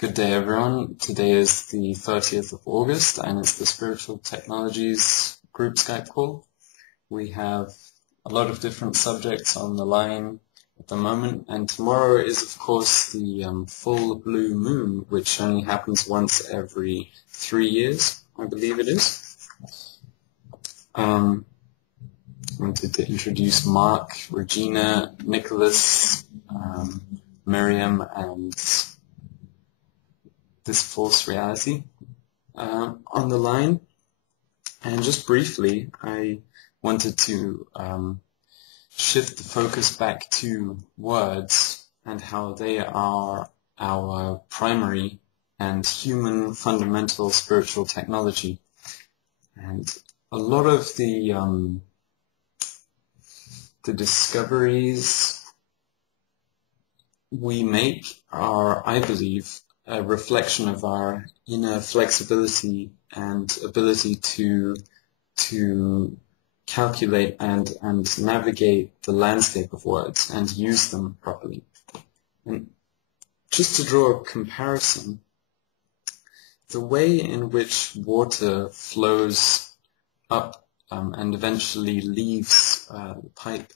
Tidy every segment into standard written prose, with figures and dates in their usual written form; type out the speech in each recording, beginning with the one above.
Good day, everyone. Today is the 30th of August, and it's the Spiritual Technologies group Skype call. We have a lot of different subjects on the line at the moment, and tomorrow is, of course, the full blue moon, which only happens once every 3 years, I believe it is. I wanted to introduce Mark, Regina, Nicholas, Miriam, and this false reality on the line. And just briefly, I wanted to shift the focus back to words and how they are our primary and human fundamental spiritual technology. And a lot of the discoveries we make are, I believe, a reflection of our inner flexibility and ability to calculate and navigate the landscape of words and use them properly. And just to draw a comparison, the way in which water flows up and eventually leaves the pipe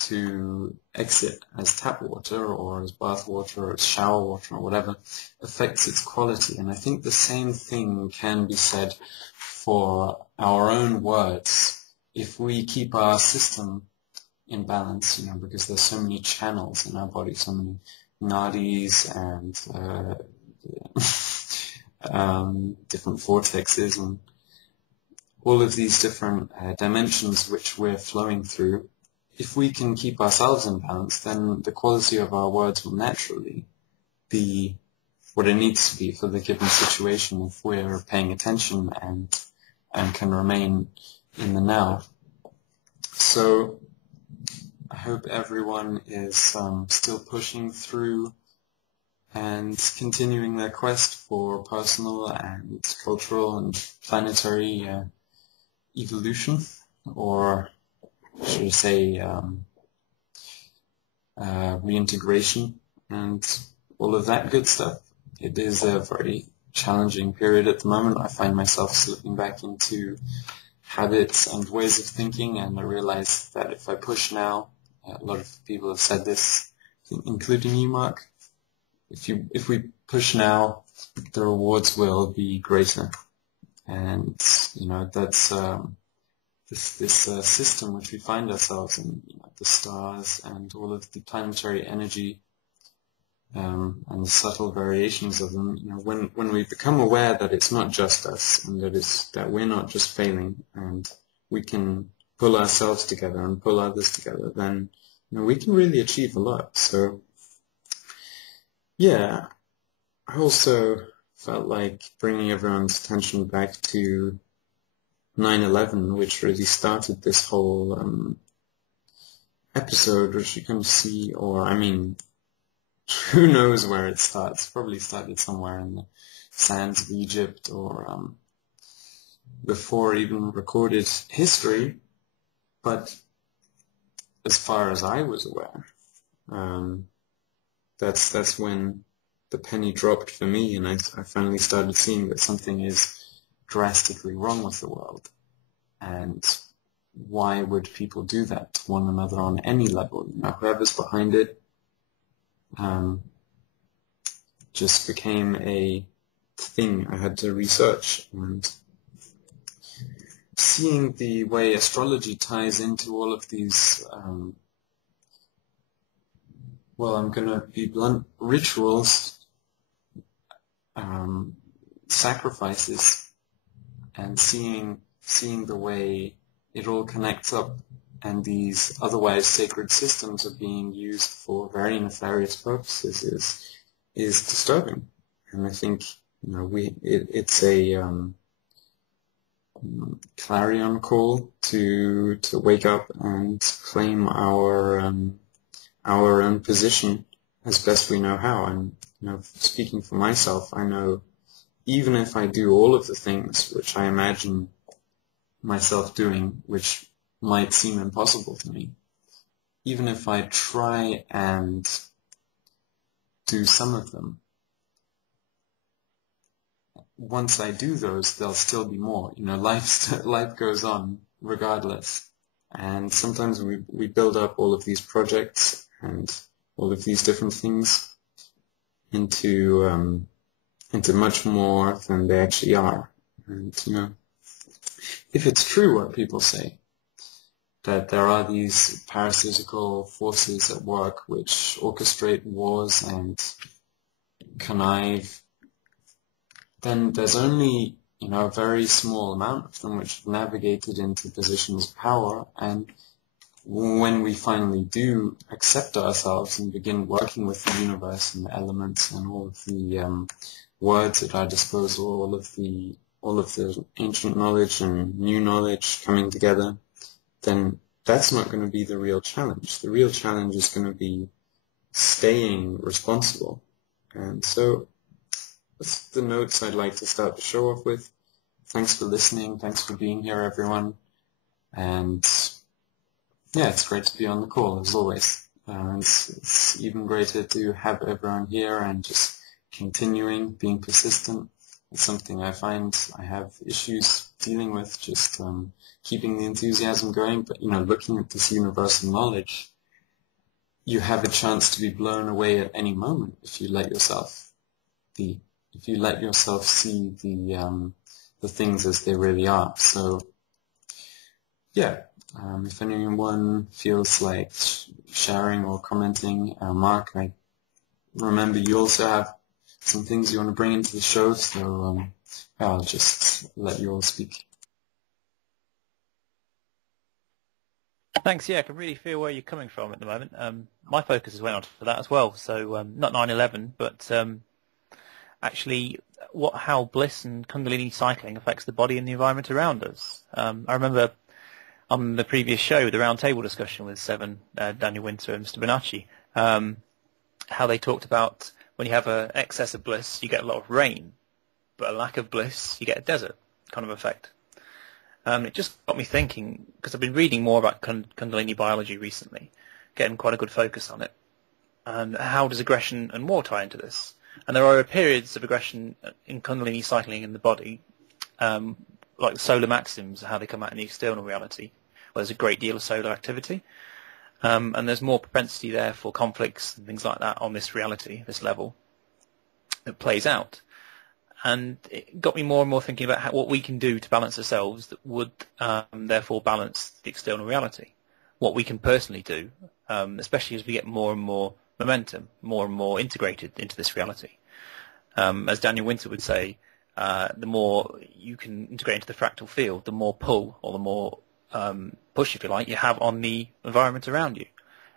to exit as tap water or as bath water or as shower water or whatever affects its quality. And I think the same thing can be said for our own words. If we keep our system in balance, because there's so many channels in our body, so many nadis and different vortexes and all of these different dimensions which we're flowing through. If we can keep ourselves in balance, then the quality of our words will naturally be what it needs to be for the given situation if we're paying attention and can remain in the now. So I hope everyone is still pushing through and continuing their quest for personal and cultural and planetary evolution, or should we say reintegration and all of that good stuff. It is a very challenging period at the moment. I find myself slipping back into habits and ways of thinking, and I realize that if I push now, a lot of people have said this, including you, Mark, if we push now, the rewards will be greater. And, that's this system which we find ourselves in, the stars and all of the planetary energy and the subtle variations of them. When we become aware that it's not just us and that we're not just failing and we can pull ourselves together and pull others together, then we can really achieve a lot. So yeah, I also felt like bringing everyone's attention back to 9/11, which really started this whole episode, which you can see, who knows where it starts. Probably started somewhere in the sands of Egypt or before even recorded history. But as far as I was aware, that's when the penny dropped for me, and I finally started seeing that something is drastically wrong with the world. And why would people do that to one another on any level? Whoever's behind it just became a thing I had to research. And seeing the way astrology ties into all of these, I'm going to be blunt, rituals, sacrifices, and seeing the way it all connects up, and these otherwise sacred systems are being used for very nefarious purposes is disturbing. And I think it's a clarion call to wake up and claim our own position as best we know how. And speaking for myself, I know even if I do all of the things which I imagine myself doing, which might seem impossible to me, even if I try and do some of them, once I do those, there'll still be more. Life goes on regardless. And sometimes we build up all of these projects and all of these different things into much more than they actually are. And, if it's true what people say, that there are these parasitical forces at work which orchestrate wars and connive, then there's only, a very small amount of them which have navigated into positions of power. And when we finally do accept ourselves and begin working with the universe and the elements and all of the words at our disposal, all of the ancient knowledge and new knowledge coming together, then that's not going to be the real challenge. The real challenge is going to be staying responsible. And so that's the notes I'd like to start the show off with. Thanks for listening. Thanks for being here, everyone. And yeah, it's great to be on the call, as always. It's even greater to have everyone here and just continuing, being persistent. It's something I find I have issues dealing with, just keeping the enthusiasm going. But, looking at this universal knowledge, you have a chance to be blown away at any moment if you let yourself be. If you let yourself see the things as they really are. So, yeah, if anyone feels like sharing or commenting, Mark, I remember you also have some things you want to bring into the show, so I'll just let you all speak. Thanks. Yeah, I can really feel where you're coming from at the moment. My focus has went on to that as well. So not 9/11, but actually how bliss and Kundalini cycling affects the body and the environment around us. I remember on the previous show, the roundtable discussion with Seven, Daniel Winter and Mr. Bonacci, how they talked about when you have an excess of bliss, you get a lot of rain, but a lack of bliss, you get a desert kind of effect. It just got me thinking, because I've been reading more about Kundalini biology recently, getting quite a good focus on it. And how does aggression and war tie into this? And there are periods of aggression in Kundalini cycling in the body, like the solar maxims, how they come out in the external reality, where there's a great deal of solar activity. And there's more propensity there for conflicts and things like that on this reality, this level, that plays out. And it got me more and more thinking about what we can do to balance ourselves that would therefore balance the external reality. What we can personally do, especially as we get more and more momentum, more and more integrated into this reality. As Daniel Winter would say, the more you can integrate into the fractal field, the more pull or the more push, if you like, you have on the environment around you.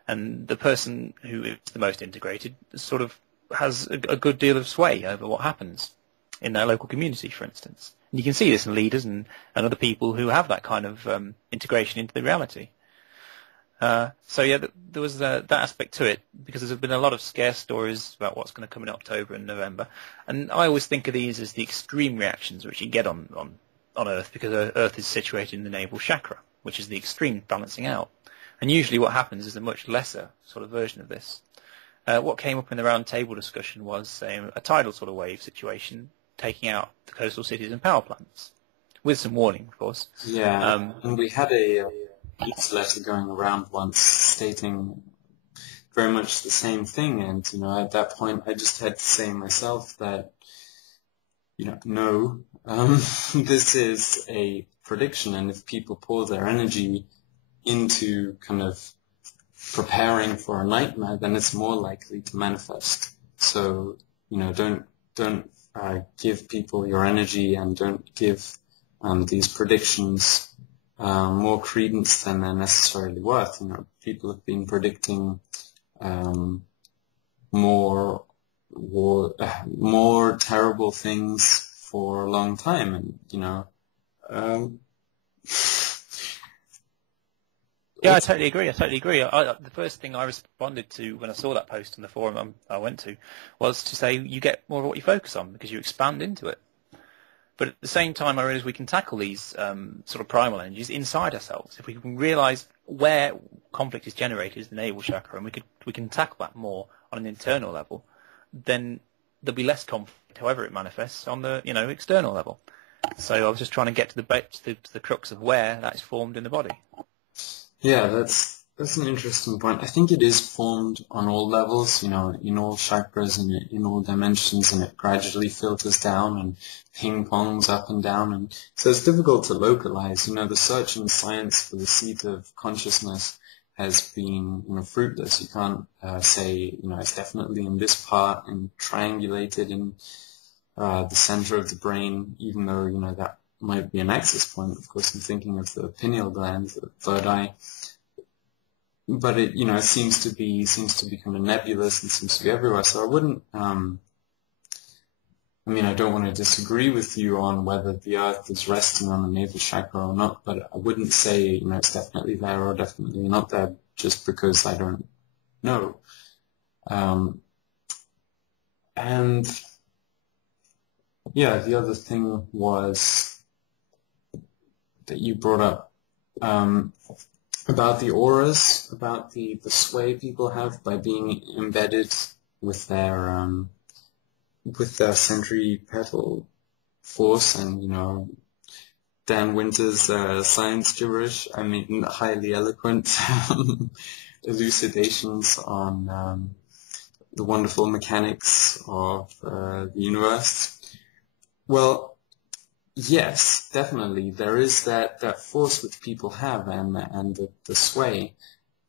And the person who is the most integrated sort of has a good deal of sway over what happens in their local community, for instance. And you can see this in leaders and other people who have that kind of integration into the reality. So yeah, there was that aspect to it, because there's been a lot of scare stories about what's going to come in October and November. And I always think of these as the extreme reactions which you get on Earth, because Earth is situated in the navel chakra, which is the extreme balancing out. And usually what happens is a much lesser sort of version of this. What came up in the round table discussion was, say, a tidal sort of wave situation, taking out the coastal cities and power plants, with some warning, of course. Yeah, and we had a newsletter going around once stating very much the same thing, and at that point I just had to say myself that no, this is a prediction, and if people pour their energy into kind of preparing for a nightmare, then it's more likely to manifest. So don't give people your energy, and don't give these predictions more credence than they're necessarily worth. People have been predicting more terrible things for a long time, and Yeah, I totally agree. The first thing I responded to when I saw that post in the forum I went to was to say you get more of what you focus on, because you expand into it. But at the same time, I realize we can tackle these sort of primal energies inside ourselves. If we can realize where conflict is generated is the navel chakra, and we can tackle that more on an internal level, then there'll be less conflict, however it manifests, on the external level. So I was just trying to get to the crux of where that's formed in the body. Yeah, that's an interesting point. I think it is formed on all levels, in all chakras and in all dimensions, and it gradually filters down and ping-pongs up and down. And so it's difficult to localize. The search in science for the seat of consciousness has been, fruitless. You can't say, it's definitely in this part and triangulate it in the center of the brain, even though, that might be an access point. Of course, I'm thinking of the pineal gland, the third eye. But it, it seems to be kind of nebulous and seems to be everywhere. So I wouldn't, I don't want to disagree with you on whether the earth is resting on the navel chakra or not, but I wouldn't say, it's definitely there or definitely not there just because I don't know. And yeah, the other thing was that you brought up, about the auras, about the sway people have by being embedded with their centripetal force, and Dan Winter's science gibberish. Highly eloquent elucidations on the wonderful mechanics of the universe. Well, yes, definitely. There is that force which people have and the sway.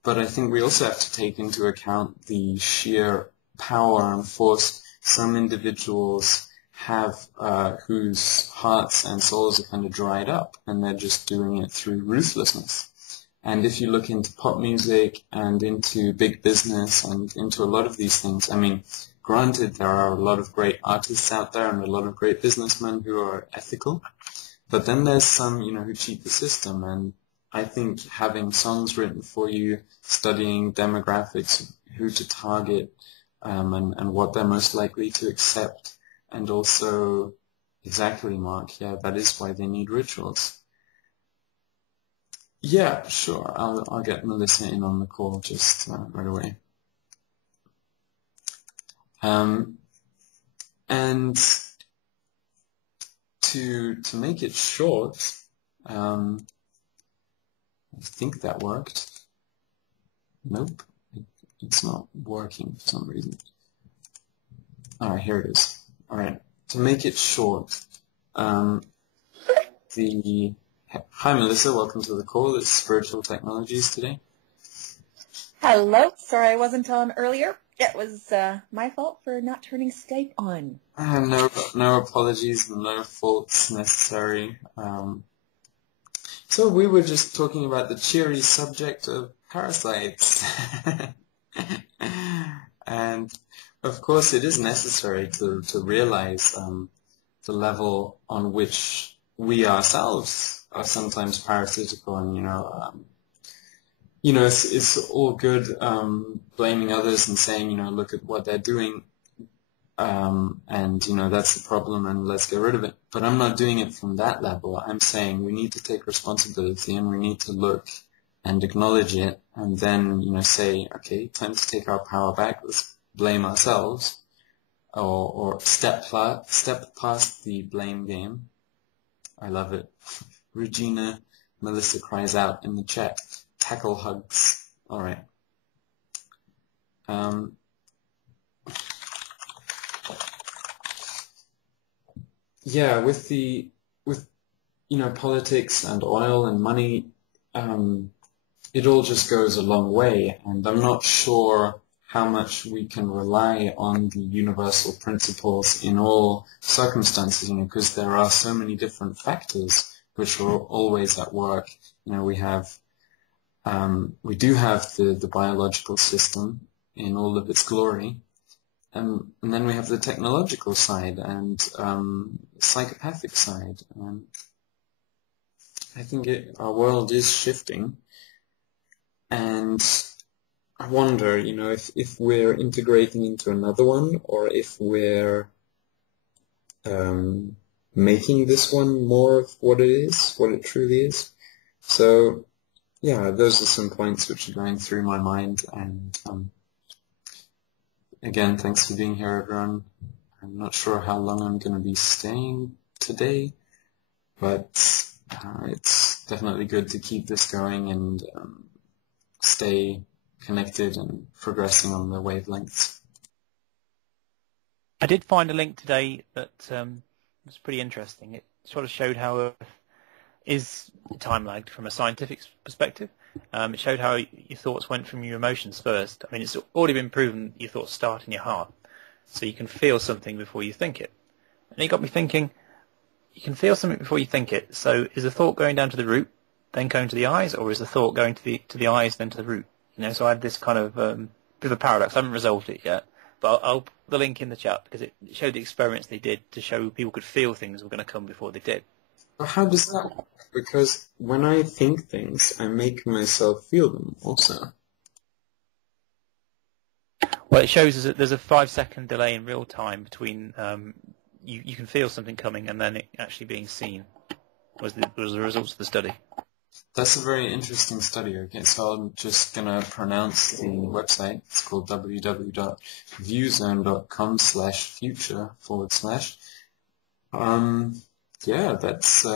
But I think we also have to take into account the sheer power and force some individuals have whose hearts and souls are kind of dried up, and they're just doing it through ruthlessness. And if you look into pop music and into big business and into a lot of these things, granted, there are a lot of great artists out there and a lot of great businessmen who are ethical, but then there's some, who cheat the system. And I think having songs written for you, studying demographics, who to target, and what they're most likely to accept, and also, exactly, Mark, yeah, that is why they need rituals. Yeah, sure, I'll get Melissa in on the call just right away. And to make it short, I think that worked. Nope, it's not working for some reason. All right, here it is. All right, to make it short, Hi Melissa, welcome to the call. It's Spiritual Technologies today. Hello, sorry I wasn't on earlier. It was my fault for not turning Skype on. No apologies, no faults necessary. So we were just talking about the cheery subject of parasites. And of course it is necessary to realize the level on which we ourselves are sometimes parasitical, and it's all good blaming others and saying, look at what they're doing, and that's the problem and let's get rid of it. But I'm not doing it from that level. I'm saying we need to take responsibility and we need to look and acknowledge it, and then say, okay, time to take our power back. Let's blame ourselves, or step past the blame game. I love it. Regina Melissa cries out in the chat. Tackle hugs. All right. Yeah, with politics and oil and money, it all just goes a long way, and I'm not sure how much we can rely on the universal principles in all circumstances, because there are so many different factors which are always at work. We do have the biological system in all of its glory, and then we have the technological side and psychopathic side. I think our world is shifting, and I wonder, if we're integrating into another one, or if we're making this one more of what it truly is. So, yeah, those are some points which are going through my mind. And again, thanks for being here, everyone. I'm not sure how long I'm going to be staying today, but it's definitely good to keep this going and stay connected and progressing on the wavelengths. I did find a link today that was pretty interesting. It sort of showed how Earth is time-lagged from a scientific perspective. It showed how your thoughts went from your emotions first. I mean, it's already been proven your thoughts start in your heart. So you can feel something before you think it. And it got me thinking, you can feel something before you think it. So is the thought going down to the root, then going to the eyes, or is the thought going to the eyes, then to the root? You know, so I had this kind of bit of a paradox. I haven't resolved it yet, but I'll put the link in the chat because it showed the experiments they did to show people could feel things were going to come before they did. But how does that work? Because when I think things, I make myself feel them also. Well, it shows us that there's a 5-second delay in real time between you can feel something coming and then it actually being seen. Was the results of the study. That's a very interesting study. Okay, so I'm just going to pronounce the website. It's called www.viewzone.com/future/. Yeah, that's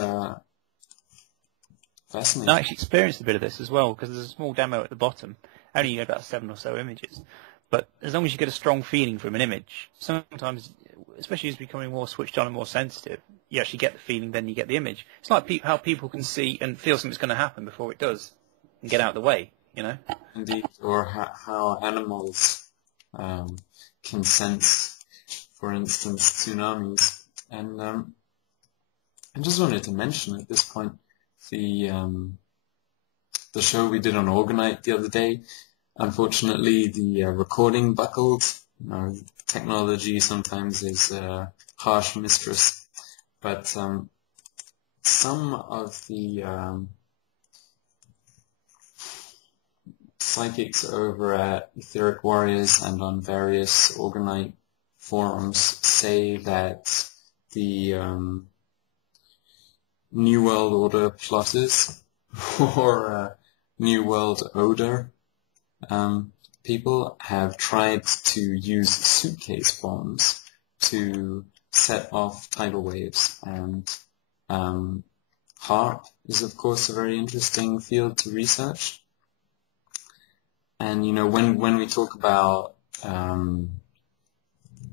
fascinating. I actually experienced a bit of this as well because there's a small demo at the bottom. Only about 7 or so images. But as long as you get a strong feeling from an image, sometimes, especially as becoming more switched on and more sensitive, you actually get the feeling, then you get the image. It's like how people can see and feel something's going to happen before it does and get out of the way, you know? Indeed, or how animals can sense, for instance, tsunamis. And I just wanted to mention at this point the show we did on Orgonite the other day. Unfortunately, the recording buckled. Technology sometimes is a harsh mistress. But some of the psychics over at Etheric Warriors and on various Orgonite forums say that the New World Order plotters or New World Order people have tried to use suitcase bombs to set off tidal waves, and HAARP is of course a very interesting field to research. And when we talk about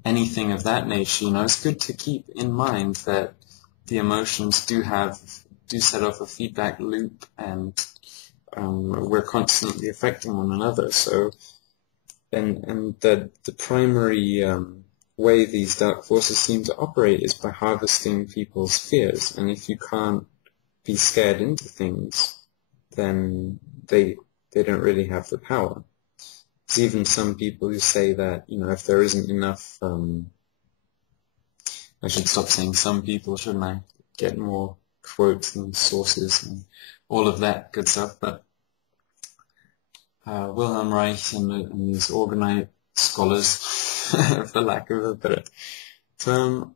anything of that nature, it's good to keep in mind that the emotions do set off a feedback loop, and we're constantly affecting one another. So, and the primary way these dark forces seem to operate is by harvesting people's fears. And if you can't be scared into things, then they don't really have the power. There's even some people who say that, if there isn't enough, I should stop saying some people, shouldn't I? Get more quotes and sources and all of that good stuff. But Wilhelm Reich and these Orgonite scholars, for lack of a better term,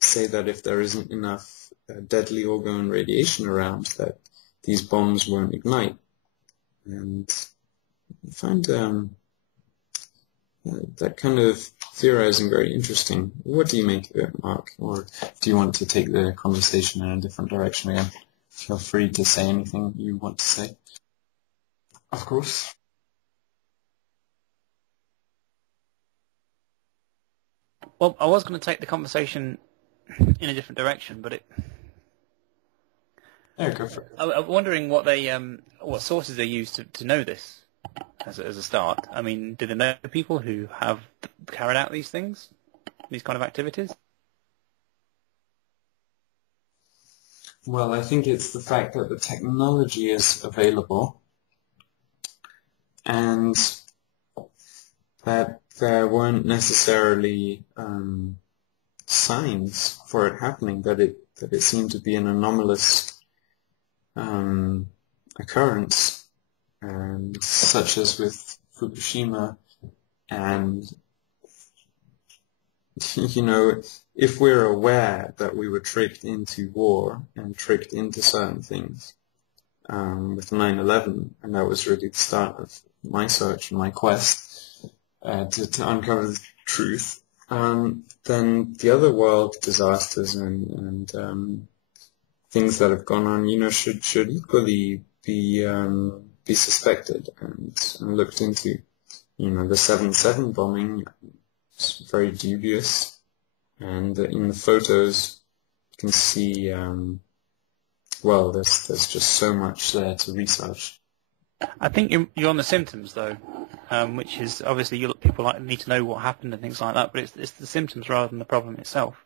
say that if there isn't enough deadly orgone radiation around, that these bombs won't ignite. And I find that kind of theorizing very interesting. What do you make of it, Mark? Or do you want to take the conversation in a different direction again? Feel free to say anything you want to say. Of course. Well, I was going to take the conversation in a different direction, but Yeah, go for it. I'm wondering what sources they use to know this as a start. I mean, do they know people who have carried out these things, these kind of activities? Well, I think it's the fact that the technology is available and that there weren't necessarily signs for it happening, that it seemed to be an anomalous occurrence, such as with Fukushima. And if we're aware that we were tricked into war and tricked into certain things with 9/11, and that was really the start of my search and my quest to uncover the truth, then the other world disasters and things that have gone on, should equally be suspected and looked into. The 7/7 bombing is very dubious, and in the photos you can see, there's just so much there to research. I think you're on the symptoms, though, which is obviously people need to know what happened and things like that, but it's the symptoms rather than the problem itself.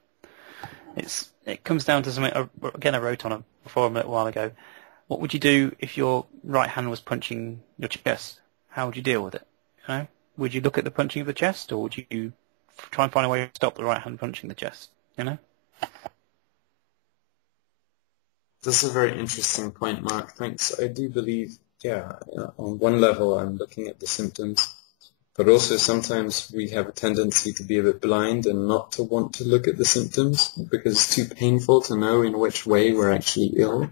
It comes down to something, again, I wrote on a forum a little while ago. What would you do if your right hand was punching your chest? How would you deal with it? Would you look at the punching of the chest, or would you try and find a way to stop the right hand punching the chest? That's a very interesting point, Mark. Thanks. I do believe, on one level I'm looking at the symptoms, but also sometimes we have a tendency to be a bit blind and not to want to look at the symptoms because it's too painful to know in which way we're actually ill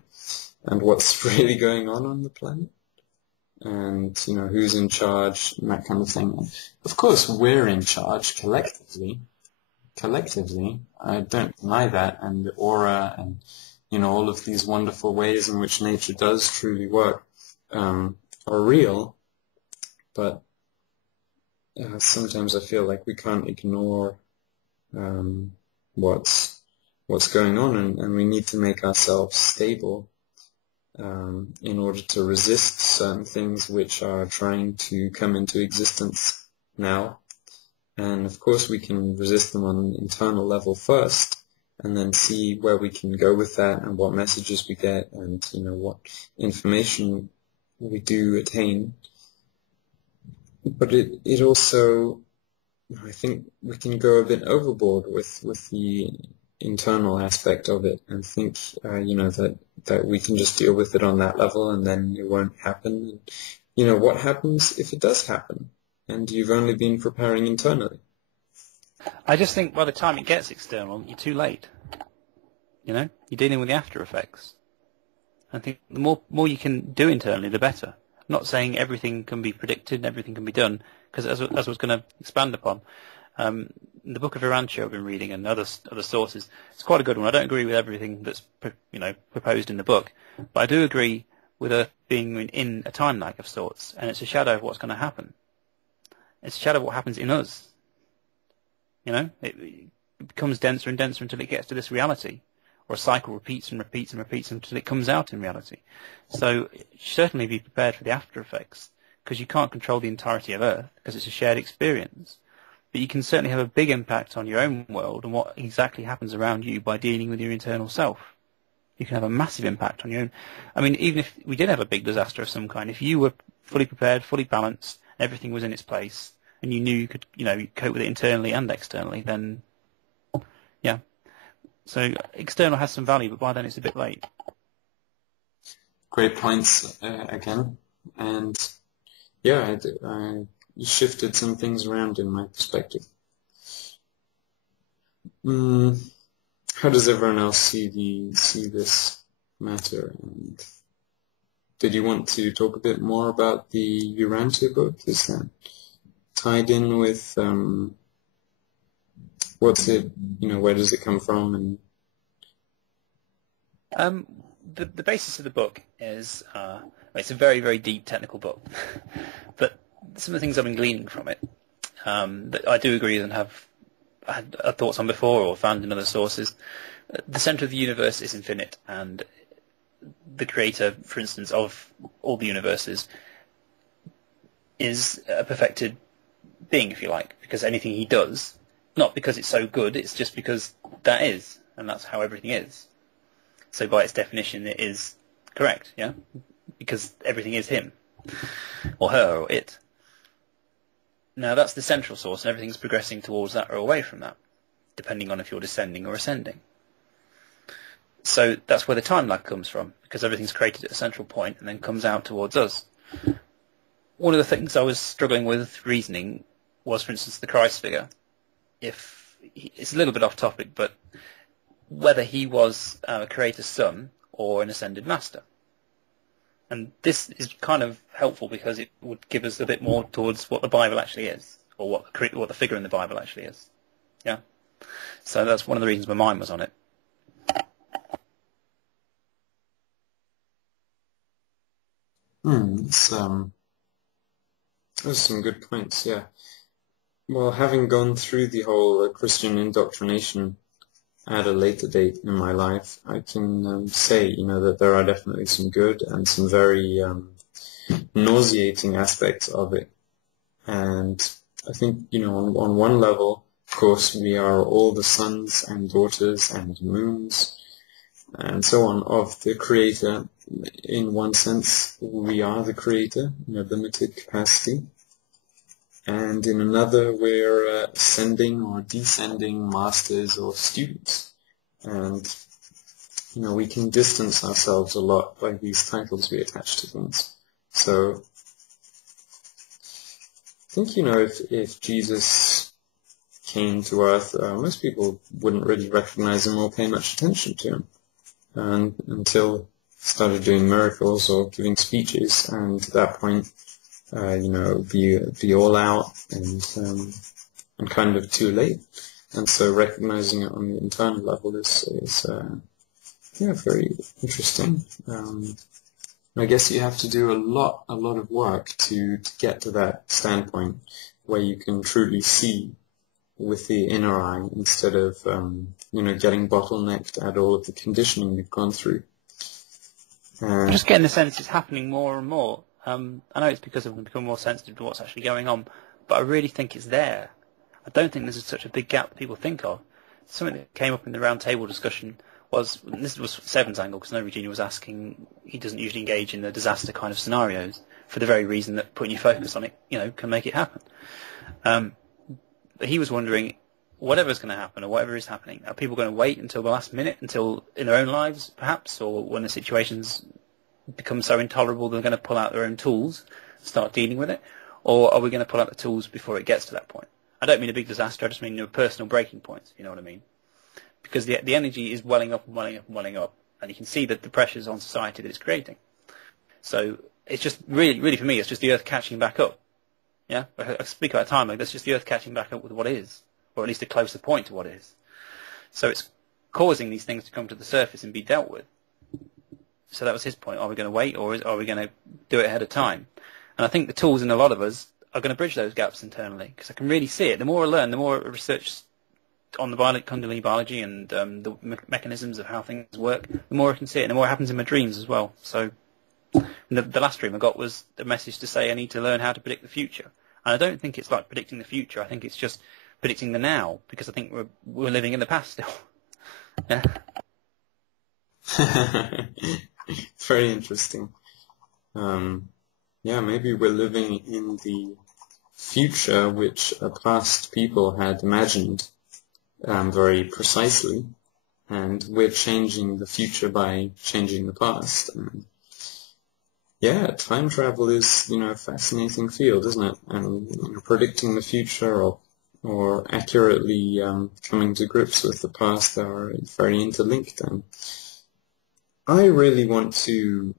and what's really going on the planet, and who's in charge and that kind of thing. Of course, we're in charge collectively. I don't deny that, and the aura and all of these wonderful ways in which nature does truly work are real, but sometimes I feel like we can't ignore what's going on, and we need to make ourselves stable in order to resist certain things which are trying to come into existence now. And of course we can resist them on an internal level first, and then see where we can go with that and what messages we get and what information we do attain. But it also, I think we can go a bit overboard with the internal aspect of it and think that we can just deal with it on that level and then it won't happen. What happens if it does happen and you've only been preparing internally? I just think by the time it gets external, you're too late. You're dealing with the after effects. I think the more you can do internally, the better. I'm not saying everything can be predicted and everything can be done, because as I was going to expand upon, the Book of Urantia I've been reading and other sources, it's quite a good one. I don't agree with everything that's proposed in the book, but I do agree with Earth being in a time lag of sorts, and it's a shadow of what's going to happen. It's a shadow of what happens in us. It becomes denser and denser until it gets to this reality, or a cycle repeats and repeats and repeats until it comes out in reality. So certainly be prepared for the after effects, because you can't control the entirety of Earth, because it's a shared experience. But you can certainly have a big impact on your own world and what exactly happens around you by dealing with your internal self. You can have a massive impact on your own. I mean, even if we did have a big disaster of some kind, if you were fully prepared, fully balanced, everything was in its place, and you knew you could, cope with it internally and externally, then, yeah. So external has some value, but by then it's a bit late. Great points again, and I shifted some things around in my perspective. How does everyone else see this matter? And did you want to talk a bit more about the Urantia book? Is that tied in with what's it? Where does it come from? And the basis of the book is it's a very, very deep technical book, but some of the things I've been gleaning from it that I do agree and have had thoughts on before or found in other sources. The center of the universe is infinite, and the creator, for instance, of all the universes is a perfected being, if you like, because anything he does, not because it's so good, it's just because that is, and that's how everything is. So by its definition, it is correct, yeah? Because everything is him, or her, or it. Now that's the central source, and everything's progressing towards that or away from that, depending on if you're descending or ascending. So that's where the time lag comes from, because everything's created at a central point and then comes out towards us. One of the things I was struggling with reasoning was, for instance, the Christ figure. It's a little bit off topic, but whether he was a creator's son or an ascended master. And this is kind of helpful because it would give us a bit more towards what the Bible actually is, or what the figure in the Bible actually is. Yeah. So that's one of the reasons my mind was on it. Those are some good points, yeah. Well, having gone through the whole Christian indoctrination at a later date in my life, I can say, that there are definitely some good and some very nauseating aspects of it. And I think, on one level, of course, we are all the sons and daughters and moons and so on of the Creator. In one sense, we are the Creator in a limited capacity. And in another, we're ascending or descending masters or students. And, we can distance ourselves a lot by these titles we attach to things. So, I think, if Jesus came to Earth, most people wouldn't really recognize him or pay much attention to him until he started doing miracles or giving speeches, and at that point, be all out and kind of too late. And so recognizing it on the internal level is very interesting. I guess you have to do a lot of work to get to that standpoint where you can truly see with the inner eye instead of, getting bottlenecked at all of the conditioning you've gone through. I'm just getting the sense it's happening more and more. I know it's because I've become more sensitive to what's actually going on, but I really think it's there. I don't think there's such a big gap that people think of. Something that came up in the round table discussion was, and this was Seven's angle, because I know Regina was asking, he doesn't usually engage in the disaster kind of scenarios for the very reason that putting your focus on it, can make it happen. But he was wondering, whatever's going to happen or whatever is happening, are people going to wait until the last minute, until in their own lives perhaps, or when the situations become so intolerable they're going to pull out their own tools, start dealing with it, or are we going to pull out the tools before it gets to that point? I don't mean a big disaster, I just mean a personal breaking point, you know what I mean? Because the energy is welling up and welling up and welling up, and you can see that the pressures on society that it's creating. So it's just really for me, it's just the earth catching back up. Yeah, I speak about time, like that's just the earth catching back up with what is, or at least a closer point to what is. So it's causing these things to come to the surface and be dealt with. So that was his point. Are we going to wait, or are we going to do it ahead of time? And I think the tools in a lot of us are going to bridge those gaps internally, because I can really see it. The more I learn, the more research on the Kundalini biology and the mechanisms of how things work, the more I can see it, and the more it happens in my dreams as well. So the last dream I got was a message to say I need to learn how to predict the future. And I don't think it's like predicting the future. I think it's just predicting the now, because I think we're living in the past still. Yeah. Very interesting. Maybe we're living in the future which past people had imagined very precisely, and we're changing the future by changing the past. Time travel is, a fascinating field, isn't it? And predicting the future or accurately coming to grips with the past are very interlinked. And I really want to,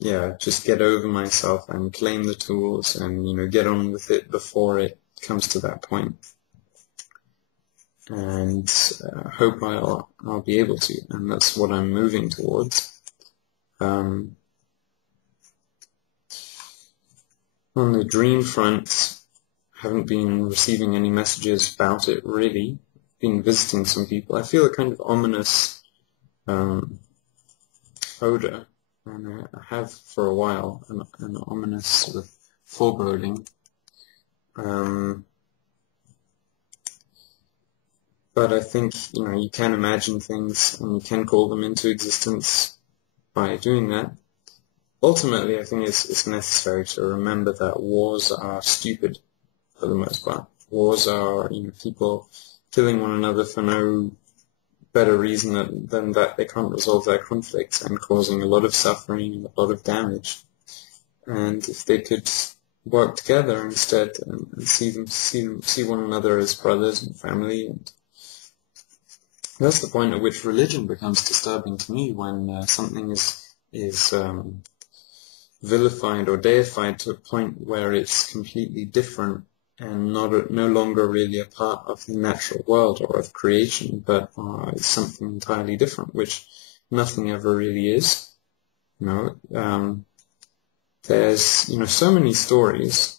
just get over myself and claim the tools and, get on with it before it comes to that point. And hope I'll be able to, and that's what I'm moving towards. On the dream front, haven't been receiving any messages about it really. Been visiting some people. I feel a kind of ominous odor, and I have for a while an ominous sort of foreboding. But I think, you can imagine things and you can call them into existence by doing that. Ultimately, I think it's necessary to remember that wars are stupid for the most part. Wars are, people killing one another for no better reason than that they can't resolve their conflicts and causing a lot of suffering and a lot of damage. And if they could work together instead and see one another as brothers and family, and that's the point at which religion becomes disturbing to me, when something is vilified or deified to a point where it's completely different and no longer really a part of the natural world or of creation, but it's something entirely different, which nothing ever really is. There's so many stories.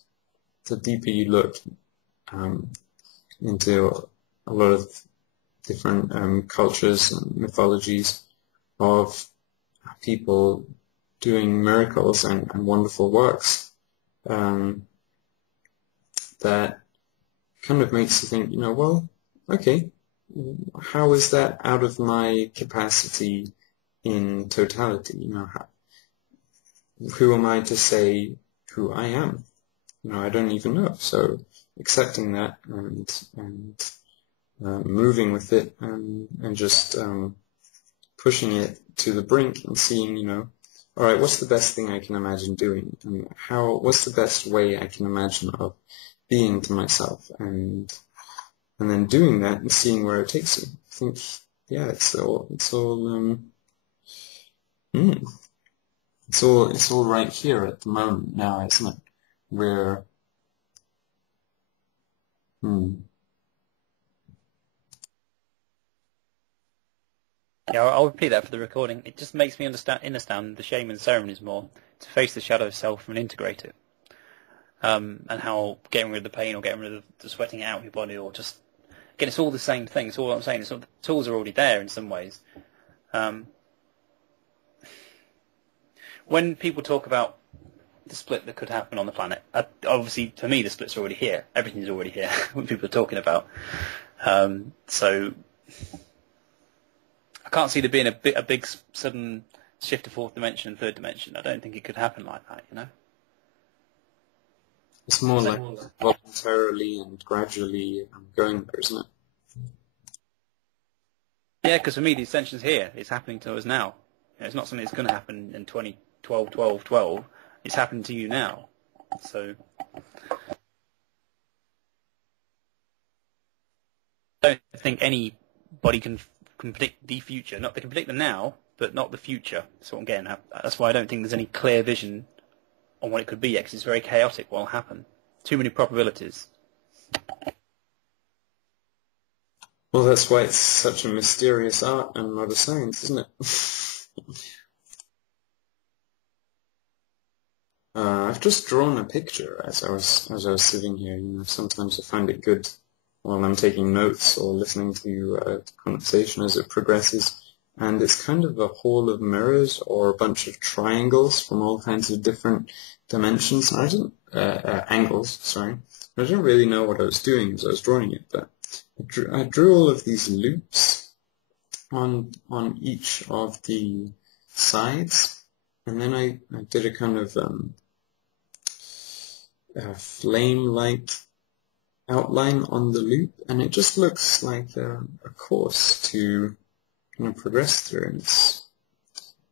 The deeper you look into a lot of different cultures and mythologies of people doing miracles and wonderful works, that kind of makes you think, well, okay, how is that out of my capacity in totality? Who am I to say who I am? I don't even know. So accepting that and moving with it and just pushing it to the brink and seeing, all right, what's the best thing I can imagine doing, and what's the best way I can imagine of being to myself, and then doing that and seeing where it takes you. I think, yeah, it's all right here at the moment now, isn't it? Where Yeah, I'll repeat that for the recording. It just makes me understand the shaman ceremonies more, to face the shadow self and integrate it. And how getting rid of the pain or getting rid of the sweating out of your body, or just, again, it's all the same thing. It's all I'm saying. The tools are already there in some ways. When people talk about the split that could happen on the planet, obviously, for me, the split's already here. Everything's already here, what people are talking about. So I can't see there being a big sudden shift to fourth dimension and third dimension. I don't think it could happen like that, It's more like voluntarily and gradually going there, isn't it? Yeah, because for me, the ascension's here. It's happening to us now. It's not something that's going to happen in 2012. It's happening to you now. So I don't think anybody can predict the future. They can predict the now, but not the future. That's what I'm getting at. That's why I don't think there's any clear vision on what it could be yet, because it's very chaotic what will happen. Too many probabilities. Well, that's why it's such a mysterious art and not a science, isn't it? I've just drawn a picture as I was sitting here. Sometimes I find it good while I'm taking notes or listening to the conversation as it progresses. And it's kind of a hall of mirrors or a bunch of triangles from all kinds of different dimensions. And I didn't angles. Sorry, I didn't really know what I was doing as I was drawing it, but I drew all of these loops on each of the sides, and then I did a kind of flame-like outline on the loop, and it just looks like a course to kind of progress through. And it's,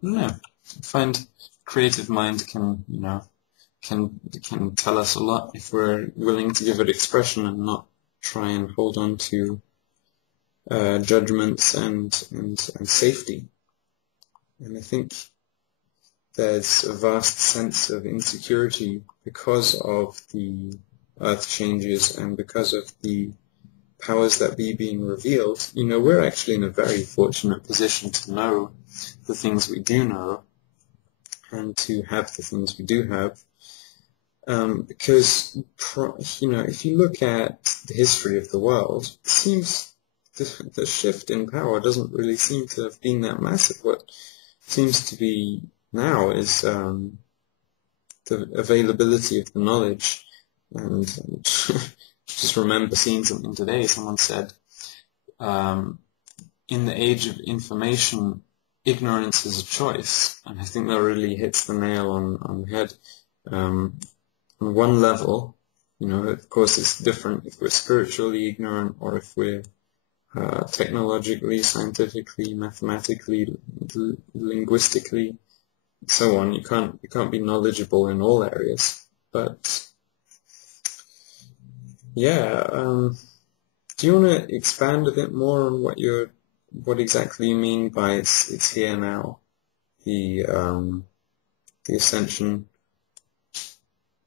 I find creative mind can tell us a lot if we're willing to give it expression and not try and hold on to judgments and safety. And I think there's a vast sense of insecurity because of the earth changes and because of the powers that be being revealed. We're actually in a very fortunate position to know the things we do know and to have the things we do have. Because, if you look at the history of the world, it seems the shift in power doesn't really seem to have been that massive. What seems to be now is the availability of the knowledge. And just remember seeing something today. Someone said, in the age of information, ignorance is a choice. And I think that really hits the nail on the head. On one level, of course it's different if we're spiritually ignorant or if we're technologically, scientifically, mathematically, linguistically, so on. You can't be knowledgeable in all areas. But yeah, do you want to expand a bit more on what exactly you mean by it's here now, the ascension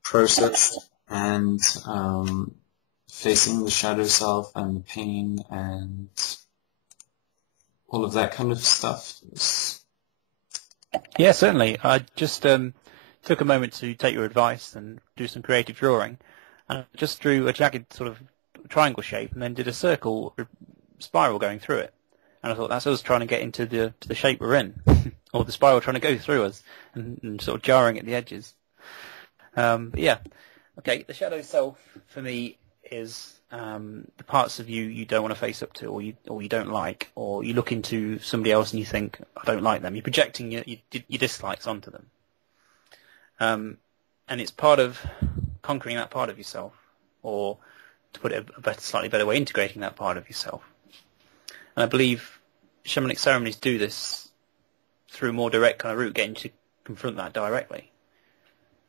process, and facing the shadow self and the pain and all of that kind of stuff. Yeah, certainly. I just took a moment to take your advice and do some creative drawing, and I just drew a jagged sort of triangle shape and then did a circle spiral going through it. And I thought that's us trying to get into the shape we're in, or the spiral trying to go through us and sort of jarring at the edges. But yeah, okay. The shadow self for me is the parts of you don't want to face up to, or you don't like, or you look into somebody else and you think, I don't like them. You're projecting your dislikes onto them, and it's part of conquering that part of yourself, or to put it slightly better way, integrating that part of yourself. And I believe shamanic ceremonies do this through a more direct kind of route, getting to confront that directly.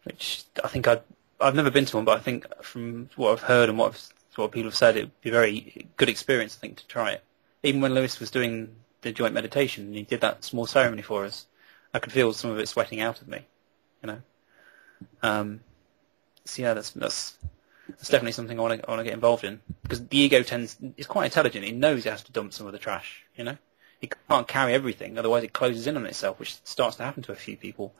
Which I think I've never been to one, but I think from what I've heard and what people have said, it would be a very good experience, I think, to try it. Even when Lewis was doing the joint meditation and he did that small ceremony for us, I could feel some of it sweating out of me, you know. So yeah, that's definitely something I want to get involved in, because the ego is quite intelligent. It knows it has to dump some of the trash, you know. It can't carry everything, otherwise it closes in on itself, which starts to happen to a few people,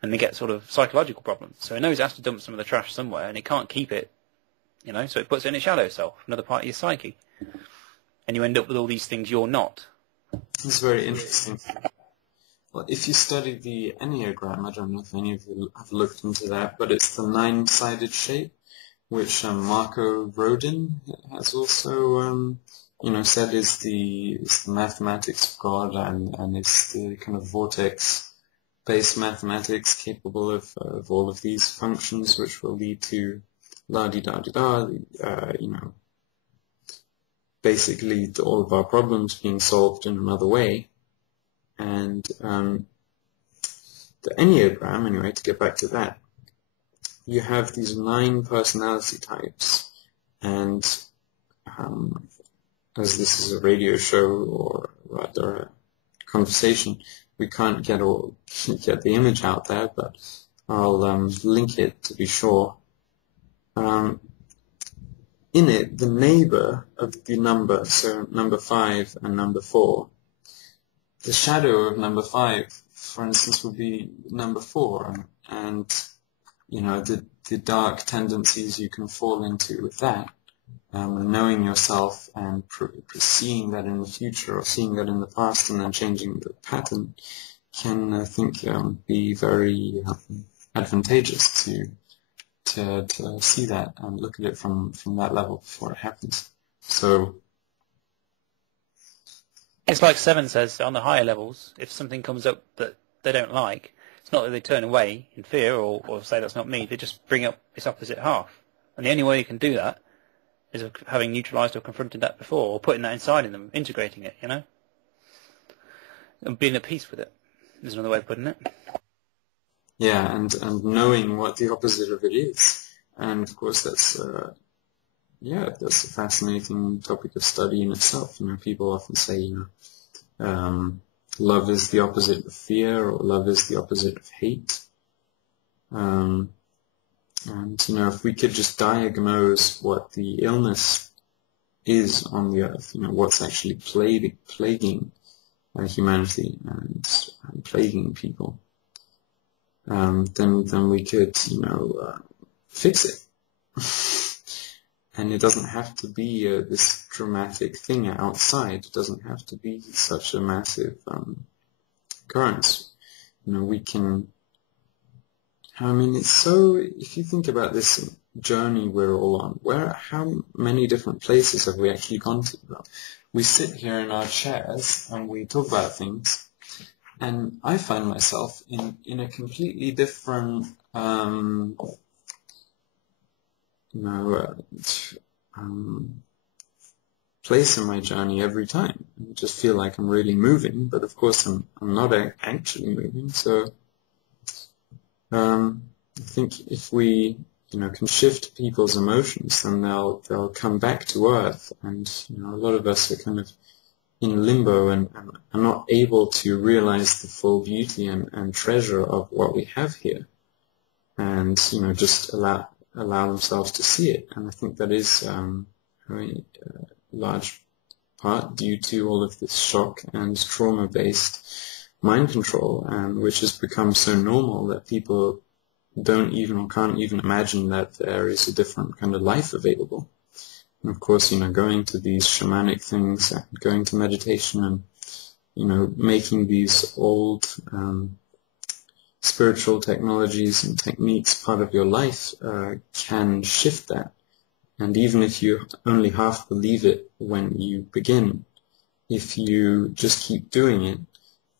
and they get sort of psychological problems. So it knows it has to dump some of the trash somewhere, and it can't keep it, you know. So it puts it in its shadow self, another part of your psyche, and you end up with all these things you're not. It's very interesting. Well, if you study the Enneagram, I don't know if any of you have looked into that, but it's the 9-sided shape, which Marco Rodin has also, said is the mathematics of God, and it's the kind of vortex-based mathematics capable of all of these functions, which will lead to la-di-da-di-da, basically to all of our problems being solved in another way. And the Enneagram, anyway, to get back to that, you have these 9 personality types, and as this is a radio show, or rather a conversation, we can't get the image out there, but I'll link it to be sure. In it, the neighbor of the number, so number 5 and number 4, the shadow of number 5, for instance, would be number 4, and the dark tendencies you can fall into with that, knowing yourself and seeing that in the future or seeing that in the past and then changing the pattern can, I think, be very advantageous to see that and look at it from that level before it happens. So it's like Seven says, on the higher levels, if something comes up that they don't like, it's not that they turn away in fear or say that's not me, they just bring up its opposite half. And the only way you can do that is having neutralized or confronted that before, or putting that inside in them, integrating it, you know? And being at peace with it is another way of putting it. Yeah, and knowing what the opposite of it is. And of course that's a fascinating topic of study in itself. People often say, love is the opposite of fear, or love is the opposite of hate. And if we could just diagnose what the illness is on the earth, what's actually plaguing humanity and plaguing people, then we could, fix it. And it doesn't have to be this dramatic thing outside. It doesn't have to be such a massive occurrence. We can. It's so. If you think about this journey we're all on, how many different places have we actually gone to? We sit here in our chairs and we talk about things, and I find myself in a completely different place in my journey every time. I just feel like I'm really moving, but of course I'm not actually moving. So I think if we can shift people's emotions, then they'll come back to earth. And a lot of us are kind of in limbo and are not able to realize the full beauty and treasure of what we have here, and just allow themselves to see it. And I think that is a very large part due to all of this shock and trauma-based mind control, and which has become so normal that people don't even or can't even imagine that there is a different kind of life available. And of course, going to these shamanic things, and going to meditation, and making these old spiritual technologies and techniques part of your life can shift that. And even if you only half believe it when you begin, if you just keep doing it,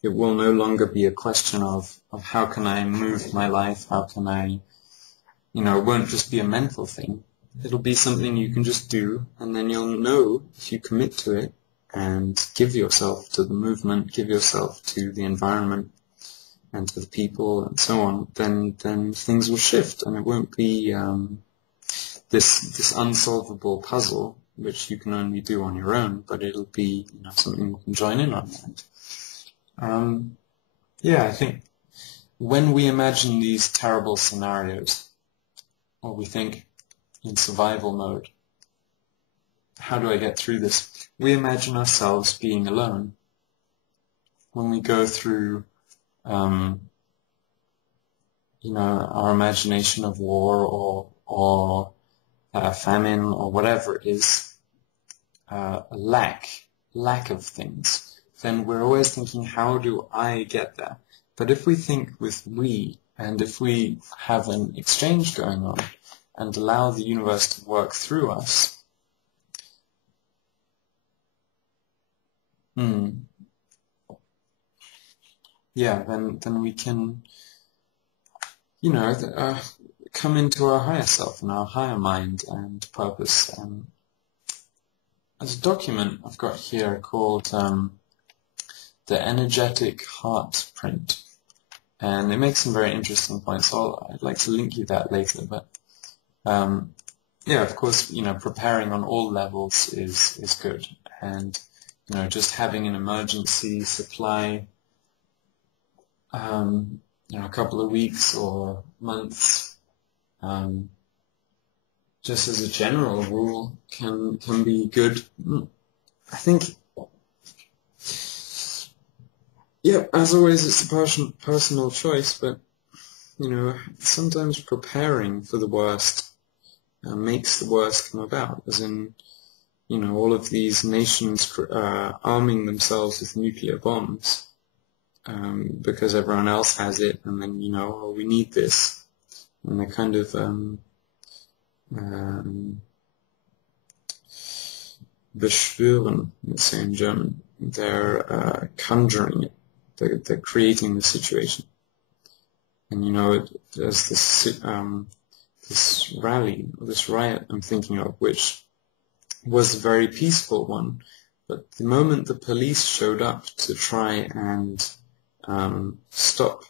it will no longer be a question of how can I move my life, how can I, it won't just be a mental thing. It'll be something you can just do, and then you'll know if you commit to it and give yourself to the movement, give yourself to the environment and to the people and so on, then things will shift, and it won't be this unsolvable puzzle which you can only do on your own, but it'll be something you can join in on. I think when we imagine these terrible scenarios, or we think in survival mode, how do I get through this? We imagine ourselves being alone. When we go through, our imagination of war or famine or whatever it is, lack of things, then we're always thinking, how do I get there? But if we think with we, and if we have an exchange going on and allow the universe to work through us, then we can, come into our higher self and our higher mind and purpose. There's a document I've got here called the energetic heart print, and it makes some very interesting points. So I'd like to link you that later. But of course, preparing on all levels is good, and just having an emergency supply, a couple of weeks or months, just as a general rule, can be good. I think, as always, it's a personal choice, but sometimes preparing for the worst makes the worst come about, as in, all of these nations arming themselves with nuclear bombs because everyone else has it, and then, we need this, and they're kind of beschwören, let's say in German. They're conjuring it. They're creating the situation. And there's this rally, this riot I'm thinking of, which was a very peaceful one, but the moment the police showed up to try and stop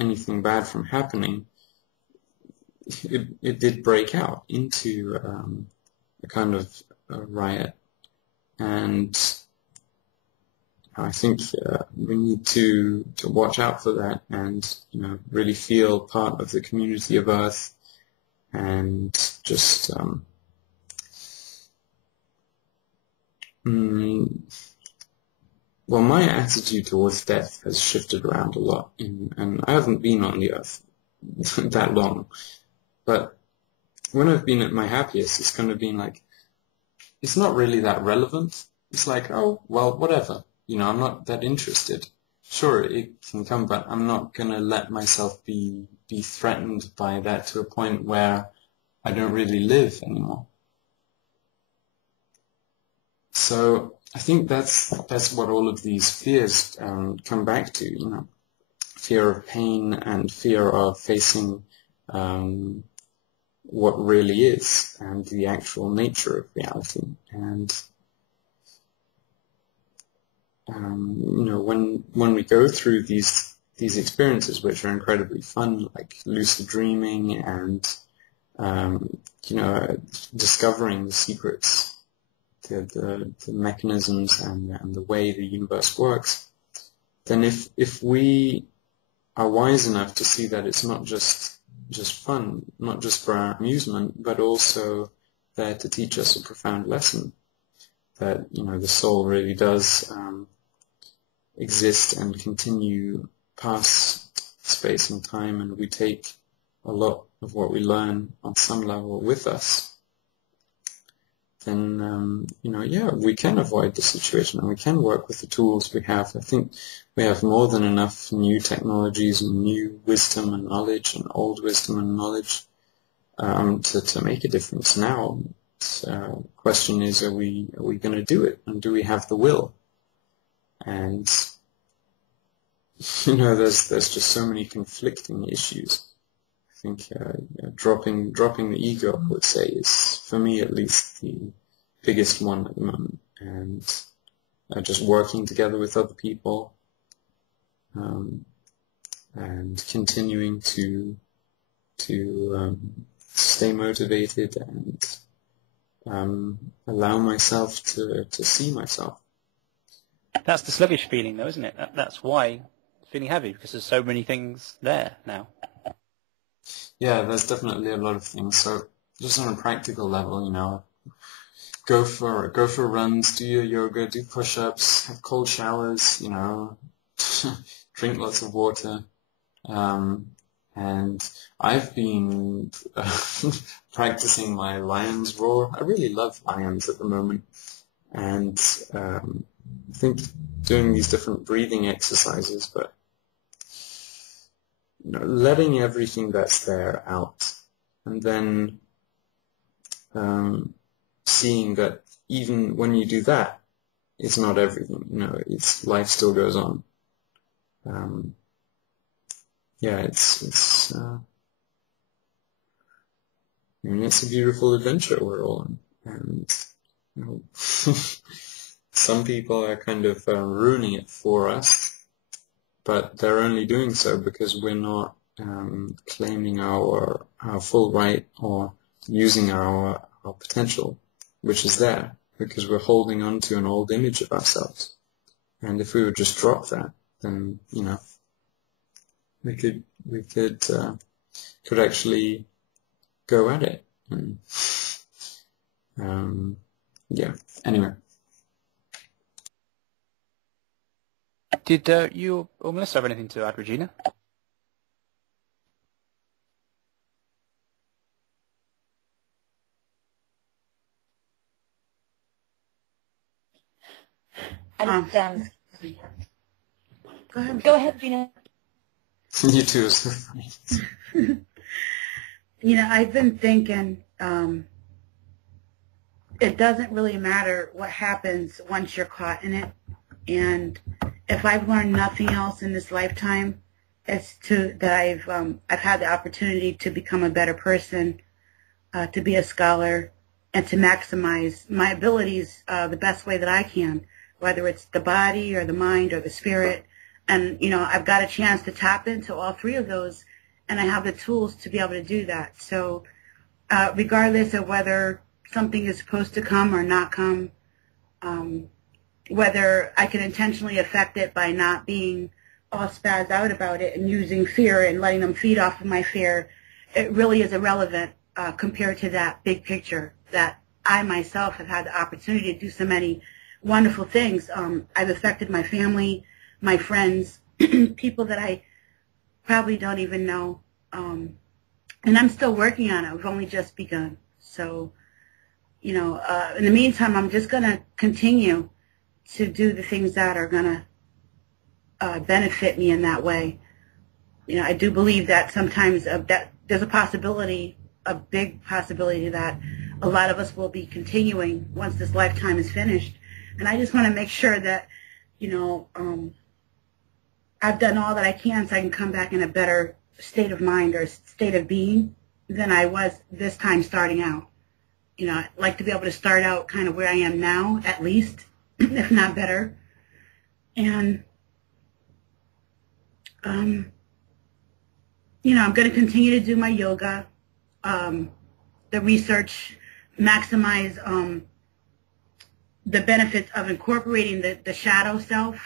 anything bad from happening, it did break out into a kind of riot. And I think we need to watch out for that, and really feel part of the community of Earth, and just my attitude towards death has shifted around a lot, and I haven't been on the Earth that long, but when I've been at my happiest, it's kind of been like, it's not really that relevant. It's like, oh, well, whatever. I'm not that interested. Sure, it can come, but I'm not going to let myself be threatened by that to a point where I don't really live anymore. So I think that's what all of these fears come back to, fear of pain and fear of facing what really is and the actual nature of reality. And when we go through these experiences, which are incredibly fun, like lucid dreaming and discovering the secrets, the mechanisms and the way the universe works, then if we are wise enough to see that it's not just just fun, not just for our amusement, but also there to teach us a profound lesson that, you know, the soul really does exist and continue past space and time, and we take a lot of what we learn on some level with us. Then, you know, yeah, we can avoid the situation and we can work with the tools we have. I think we have more than enough new technologies and new wisdom and knowledge and old wisdom and knowledge to make a difference now. The question is, are we going to do it, and do we have the will? And you know, there's just so many conflicting issues. I think dropping the ego, I would say, is, for me at least, the biggest one at the moment. And just working together with other people, and continuing to stay motivated and allow myself to see myself. That's the sluggish feeling, though, isn't it? That's why it's feeling heavy, because there's so many things there now. Yeah, there's definitely a lot of things. So just on a practical level, you know, go for runs, do your yoga, do push-ups, have cold showers, you know, drink lots of water. And I've been practicing my lion's roar. I really love lions at the moment. And I think doing these different breathing exercises, but you know, letting everything that's there out, and then seeing that even when you do that, it's not everything. You know, life still goes on. Yeah, it's I mean, it's a beautiful adventure we're all on, and you know, some people are kind of ruining it for us, but they're only doing so because we're not claiming our full right or using our potential, which is there, because we're holding on to an old image of ourselves. And if we would just drop that, then, you know, we could actually go at it. And, yeah. Anyway. Did you or Melissa have anything to add, Regina? Go ahead, Gina. You too. Is so funny. You know, I've been thinking it doesn't really matter what happens once you're caught in it. And if I've learned nothing else in this lifetime, it's that I've had the opportunity to become a better person, to be a scholar, and to maximize my abilities the best way that I can, whether it's the body or the mind or the spirit. And, you know, I've got a chance to tap into all three of those, and I have the tools to be able to do that. So regardless of whether something is supposed to come or not come, whether I can intentionally affect it by not being all spazzed out about it and using fear and letting them feed off of my fear, it really is irrelevant compared to that big picture that I myself have had the opportunity to do so many wonderful things. I've affected my family, my friends, people that I probably don't even know, and I'm still working on it. I've only just begun. So, you know, in the meantime, I'm just going to continue to do the things that are going to benefit me in that way. You know, I do believe that sometimes that there's a possibility, a big possibility, that a lot of us will be continuing once this lifetime is finished. And I just want to make sure that, you know, I've done all that I can so I can come back in a better state of mind or state of being than I was this time starting out. You know, I'd like to be able to start out kind of where I am now, at least, if not better. And, you know, I'm going to continue to do my yoga, the research, maximize the benefits of incorporating the shadow self.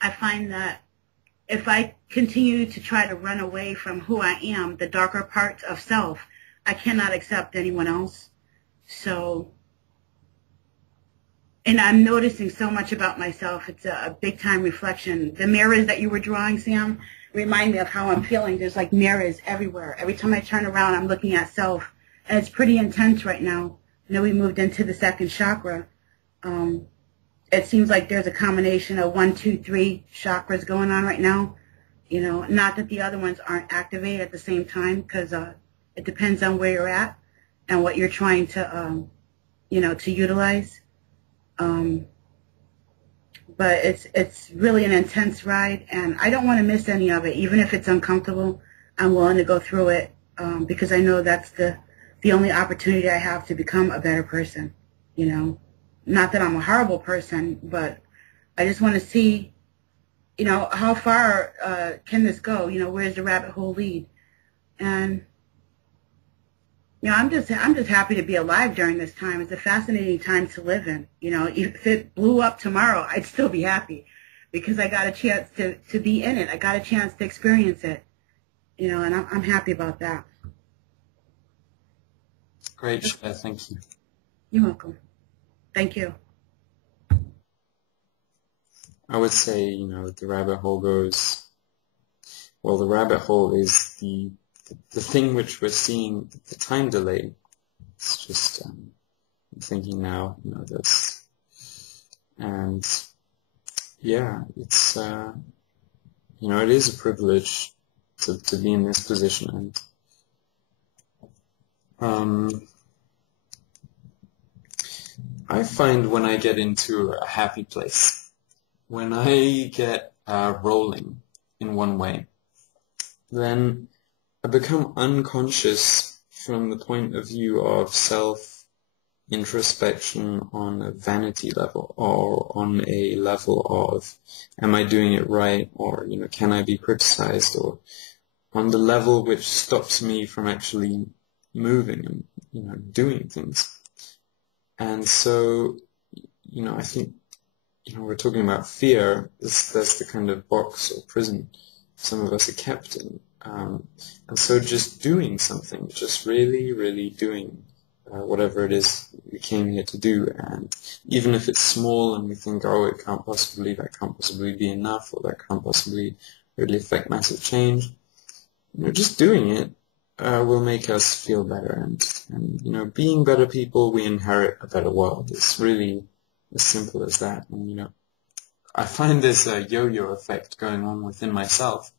I find that if I continue to try to run away from who I am, the darker parts of self, I cannot accept anyone else. So, and I'm noticing so much about myself. It's a big time reflection. The mirrors that you were drawing, Sam, remind me of how I'm feeling. There's like mirrors everywhere. Every time I turn around, I'm looking at self. And it's pretty intense right now. I know we moved into the second chakra. It seems like there's a combination of 1, 2, 3 chakras going on right now. You know, not that the other ones aren't activated at the same time, because it depends on where you're at and what you're trying to, you know, to utilize. But it's really an intense ride, and I don't want to miss any of it. Even if it's uncomfortable, I'm willing to go through it, because I know that's the only opportunity I have to become a better person, you know. Not that I'm a horrible person, but I just want to see, you know, how far can this go? You know, where's the rabbit hole lead? And, you know, I'm just happy to be alive during this time. It's a fascinating time to live in. You know, if it blew up tomorrow, I'd still be happy because I got a chance to be in it. I got a chance to experience it, you know, and I'm happy about that. Great, Cher, thank you. You're welcome. Thank you. I would say, you know, the rabbit hole goes, well, the rabbit hole is the thing which we're seeing, the time delay. It's just, I'm thinking now, you know, this, and yeah, it's, you know, it is a privilege to be in this position, and I find when I get into a happy place, when I get rolling in one way, then I become unconscious from the point of view of self-introspection on a vanity level, or on a level of, am I doing it right, or, you know, can I be criticized, or on the level which stops me from actually moving and, you know, doing things. And so, you know, I think, you know, we're talking about fear. That's the kind of box or prison some of us are kept in. And so just doing something, just really, really doing whatever it is we came here to do. And even if it's small and we think, oh, that can't possibly be enough, or that can't possibly really affect massive change, you know, just doing it will make us feel better, and you know, being better people, we inherit a better world. It's really as simple as that. And you know, I find this yo-yo effect going on within myself.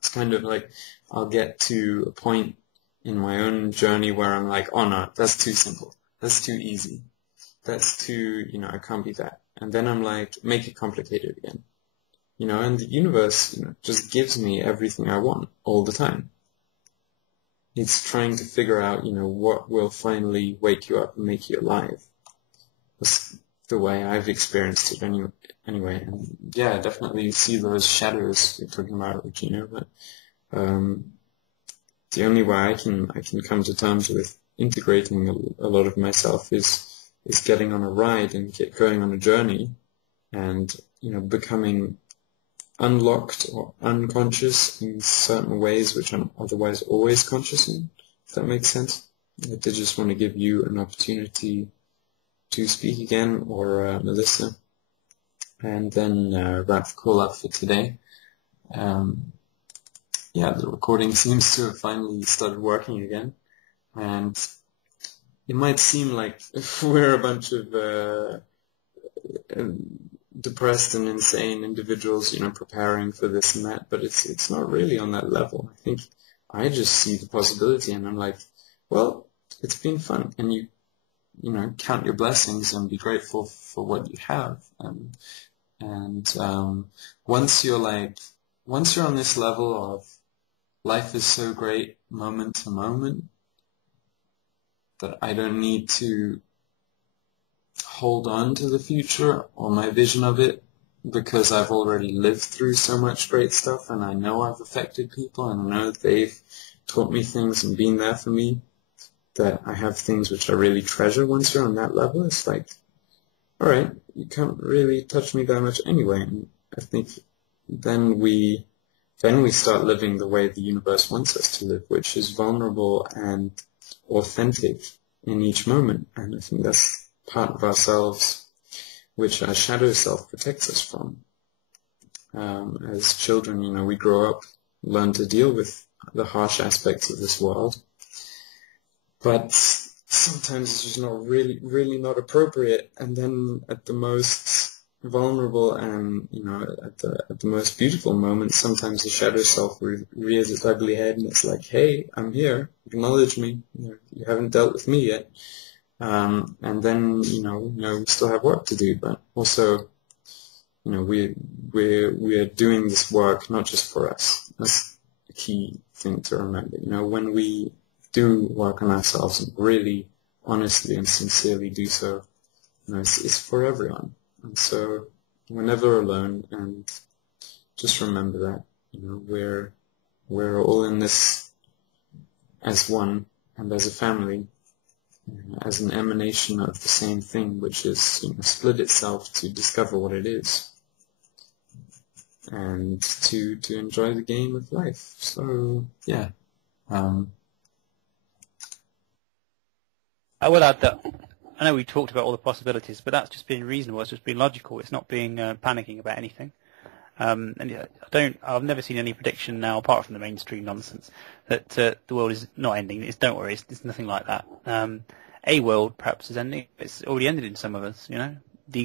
It's kind of like I'll get to a point in my own journey where I'm like, oh no, that's too simple, that's too easy, that's too, you know, I can't be that. And then I'm like, make it complicated again, you know. And the universe, you know, just gives me everything I want all the time. It's trying to figure out, you know, what will finally wake you up and make you alive. That's the way I've experienced it anyway. And yeah, I definitely see those shadows you're talking about, Regina, but the only way I can come to terms with integrating a lot of myself is getting on a ride and going on a journey, and, you know, becoming unlocked or unconscious in certain ways which I'm otherwise always conscious in, if that makes sense. I did just want to give you an opportunity to speak again, or Melissa, and then wrap the call up for today. Yeah, the recording seems to have finally started working again, and it might seem like we're a bunch of depressed and insane individuals, you know, preparing for this and that, but it's not really on that level. I think I just see the possibility, and I'm like, well, it's been fun, and you know, count your blessings and be grateful for what you have, and once you're on this level of life is so great moment to moment that I don't need to hold on to the future or my vision of it, because I've already lived through so much great stuff, and I know I've affected people, and I know they've taught me things and been there for me, that I have things which I really treasure. Once you're on that level, it's like, alright, you can't really touch me that much anyway. And I think then we then we start living the way the universe wants us to live, which is vulnerable and authentic in each moment. And I think that's part of ourselves which our shadow self protects us from. As children, we grow up, learn to deal with the harsh aspects of this world, but sometimes it's just not really not appropriate. And then at the most vulnerable and, at the most beautiful moments, sometimes the shadow self rears its ugly head and it's like, hey, I'm here, acknowledge me, you haven't dealt with me yet. And then, we still have work to do, but also, we're doing this work not just for us. That's the key thing to remember. When we do work on ourselves and really honestly and sincerely do so, it's for everyone. And so we're never alone, and just remember that, we're all in this as one and as a family, as an emanation of the same thing, which is split itself to discover what it is and to enjoy the game of life. So yeah. I would add that I know we talked about all the possibilities, but that's just being reasonable. It's just being logical. It's not being panicking about anything. And I've never seen any prediction now, apart from the mainstream nonsense, that the world is not ending. Don't worry, it's nothing like that. A world perhaps is ending. It's already ended in some of us. The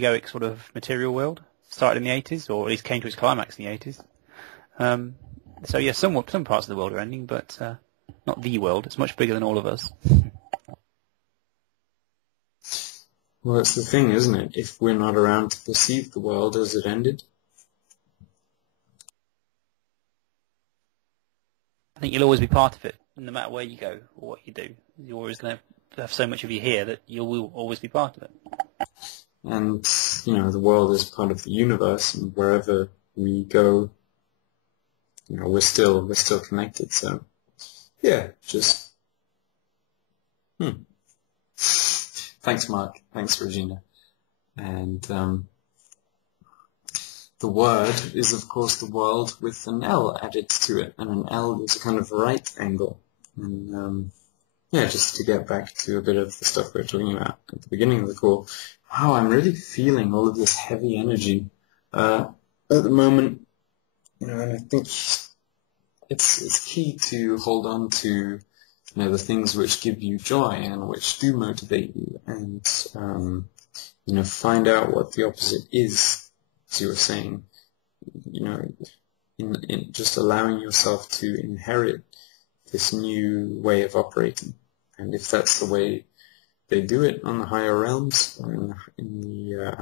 egoic sort of material world started in the 80s, or at least came to its climax in the 80s. So yeah, some parts of the world are ending, but not the world. It's much bigger than all of us. Well, that's the thing, isn't it? If we're not around to perceive the world as it ended. I think you'll always be part of it, no matter where you go or what you do. You're always going to have so much of you here that you will always be part of it. And, the world is part of the universe, and wherever we go, we're still connected. So, yeah, just, Thanks, Mark. Thanks, Regina. And the word is, of course, the world with an L added to it, and an L is a kind of right angle. And just to get back to a bit of the stuff we were talking about at the beginning of the call. Wow, I'm really feeling all of this heavy energy at the moment. And I think it's key to hold on to the things which give you joy and which do motivate you, and find out what the opposite is, as you were saying, in just allowing yourself to inherit this new way of operating. And if that's the way they do it on the higher realms, or in the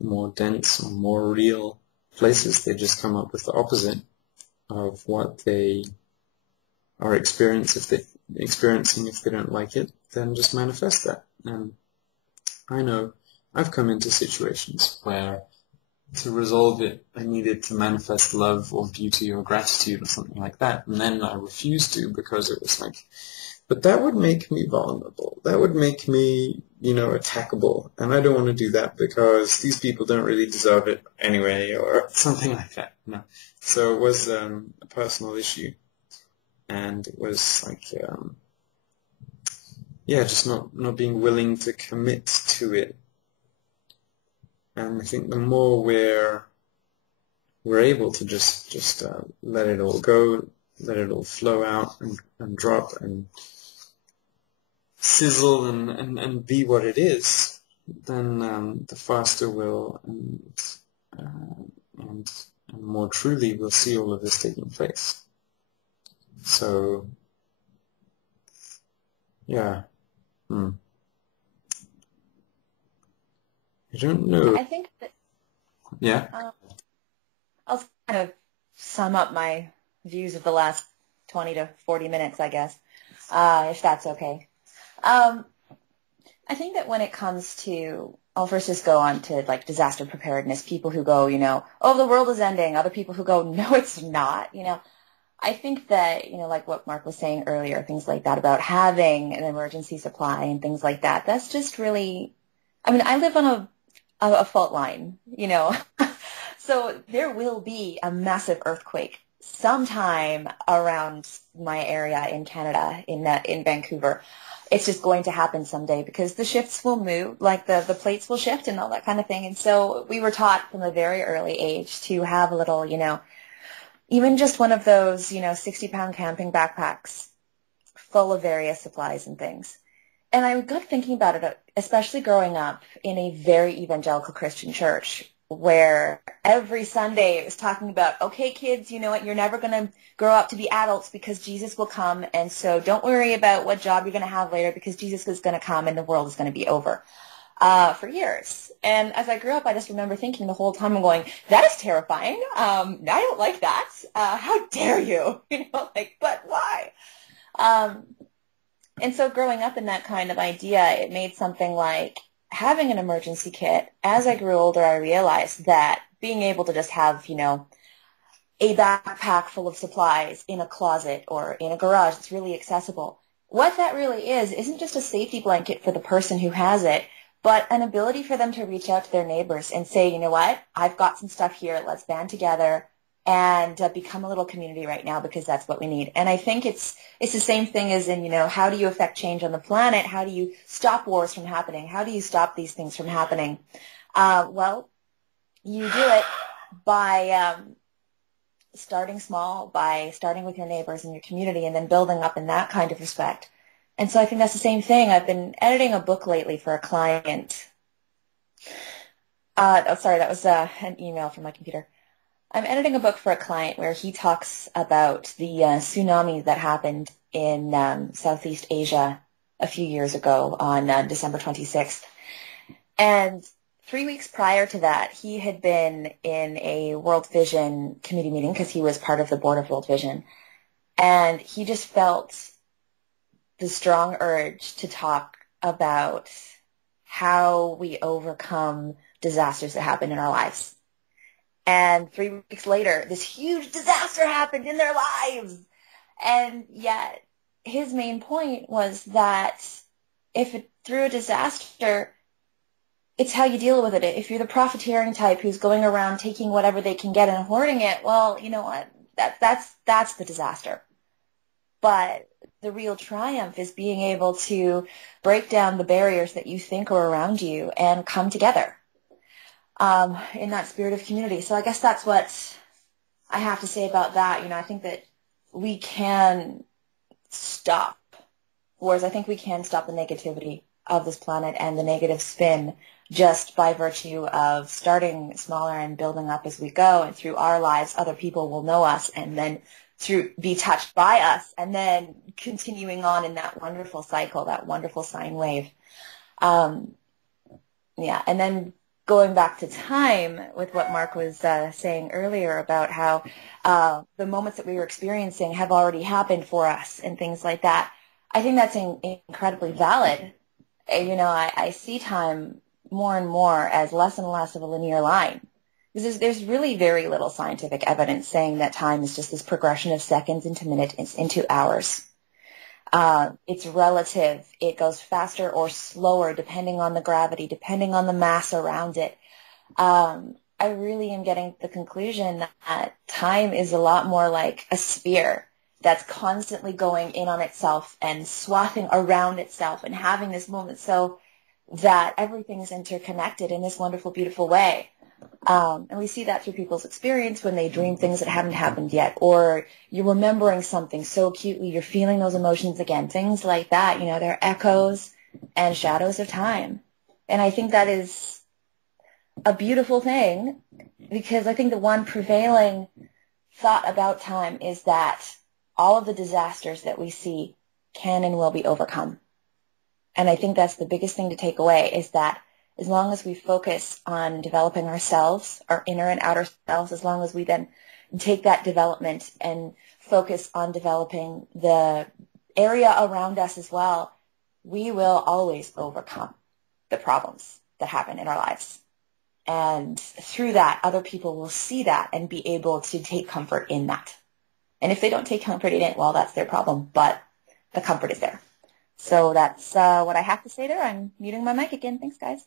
more dense or more real places, they just come up with the opposite of what they are experiencing. If they don't like it, then just manifest that. And I know I've come into situations where to resolve it, I needed to manifest love or beauty or gratitude or something like that, and then I refused to because it was like, but that would make me vulnerable. That would make me, attackable, and I don't want to do that because these people don't really deserve it anyway, or something like that. No. So it was a personal issue. And it was like, just not being willing to commit to it. And I think the more we're able to just let it all go, let it all flow out and drop and sizzle and be what it is, then the faster we'll and more truly we'll see all of this taking place. So, yeah. I don't know. I think that Yeah. I'll kind of sum up my views of the last 20 to 40 minutes, I guess, if that's okay. I think that when it comes to, I'll first just go on to like disaster preparedness, people who go, oh, the world is ending, other people who go, no, it's not, I think that, like what Mark was saying earlier, things like that about having an emergency supply and things like that, that's just really, I live on a fault line, so there will be a massive earthquake sometime around my area in Canada, in Vancouver. It's just going to happen someday because the shifts will move, like the plates will shift and all that kind of thing. And so we were taught from a very early age to have a little, even just one of those, 60-pound camping backpacks full of various supplies and things. And I got thinking about it, especially growing up in a very evangelical Christian church where every Sunday it was talking about, okay, kids, you know what, you're never going to grow up to be adults because Jesus will come, and so don't worry about what job you're going to have later because Jesus is going to come and the world is going to be over, for years. And as I grew up, I just remember thinking the whole time, I'm going, that is terrifying. I don't like that. How dare you? But why? And so growing up in that kind of idea, it made something like having an emergency kit. As I grew older, I realized that being able to just have, a backpack full of supplies in a closet or in a garage that's really accessible, what that really is isn't just a safety blanket for the person who has it, but an ability for them to reach out to their neighbors and say, you know what, I've got some stuff here, let's band together and become a little community right now because that's what we need. And I think it's the same thing as in, how do you affect change on the planet? How do you stop wars from happening? How do you stop these things from happening? Well, you do it by starting small, by starting with your neighbors and your community and then building up in that kind of respect. And so I think that's the same thing. I've been editing a book lately for a client. Sorry, that was an email from my computer. I'm editing a book for a client where he talks about the tsunami that happened in Southeast Asia a few years ago on December 26th. And 3 weeks prior to that, he had been in a World Vision committee meeting because he was part of the board of World Vision. And he just felt the strong urge to talk about how we overcome disasters that happen in our lives. And 3 weeks later, this huge disaster happened in their lives. And yet his main point was that through a disaster, it's how you deal with it. If you're the profiteering type who's going around taking whatever they can get and hoarding it, well, you know what? That's the disaster. But the real triumph is being able to break down the barriers that you think are around you and come together. In that spirit of community. So I guess that's what I have to say about that. I think that we can stop wars. I think we can stop the negativity of this planet and the negative spin just by virtue of starting smaller and building up as we go. And through our lives, other people will know us and then be touched by us and then continuing on in that wonderful cycle, that wonderful sine wave. And then going back to time with what Mark was saying earlier about how the moments that we were experiencing have already happened for us and things like that, I think that's incredibly valid. I see time more and more as less and less of a linear line. Because there's really very little scientific evidence saying that time is just this progression of seconds into minutes into hours. It's relative. It goes faster or slower depending on the gravity, depending on the mass around it. I really am getting the conclusion that time is a lot more like a sphere that's constantly going in on itself and swathing around itself and having this moment so that everything is interconnected in this wonderful, beautiful way. And we see that through people's experience when they dream things that haven't happened yet, or you're remembering something so acutely, you're feeling those emotions again, things like that. They're echoes and shadows of time. And I think that is a beautiful thing because I think the one prevailing thought about time is that all of the disasters that we see can and will be overcome. And I think that's the biggest thing to take away is that as long as we focus on developing ourselves, our inner and outer selves, as long as we then take that development and focus on developing the area around us as well, we will always overcome the problems that happen in our lives. And through that, other people will see that and be able to take comfort in that. And if they don't take comfort in it, well, that's their problem, but the comfort is there. So that's what I have to say there. I'm muting my mic again. Thanks, guys.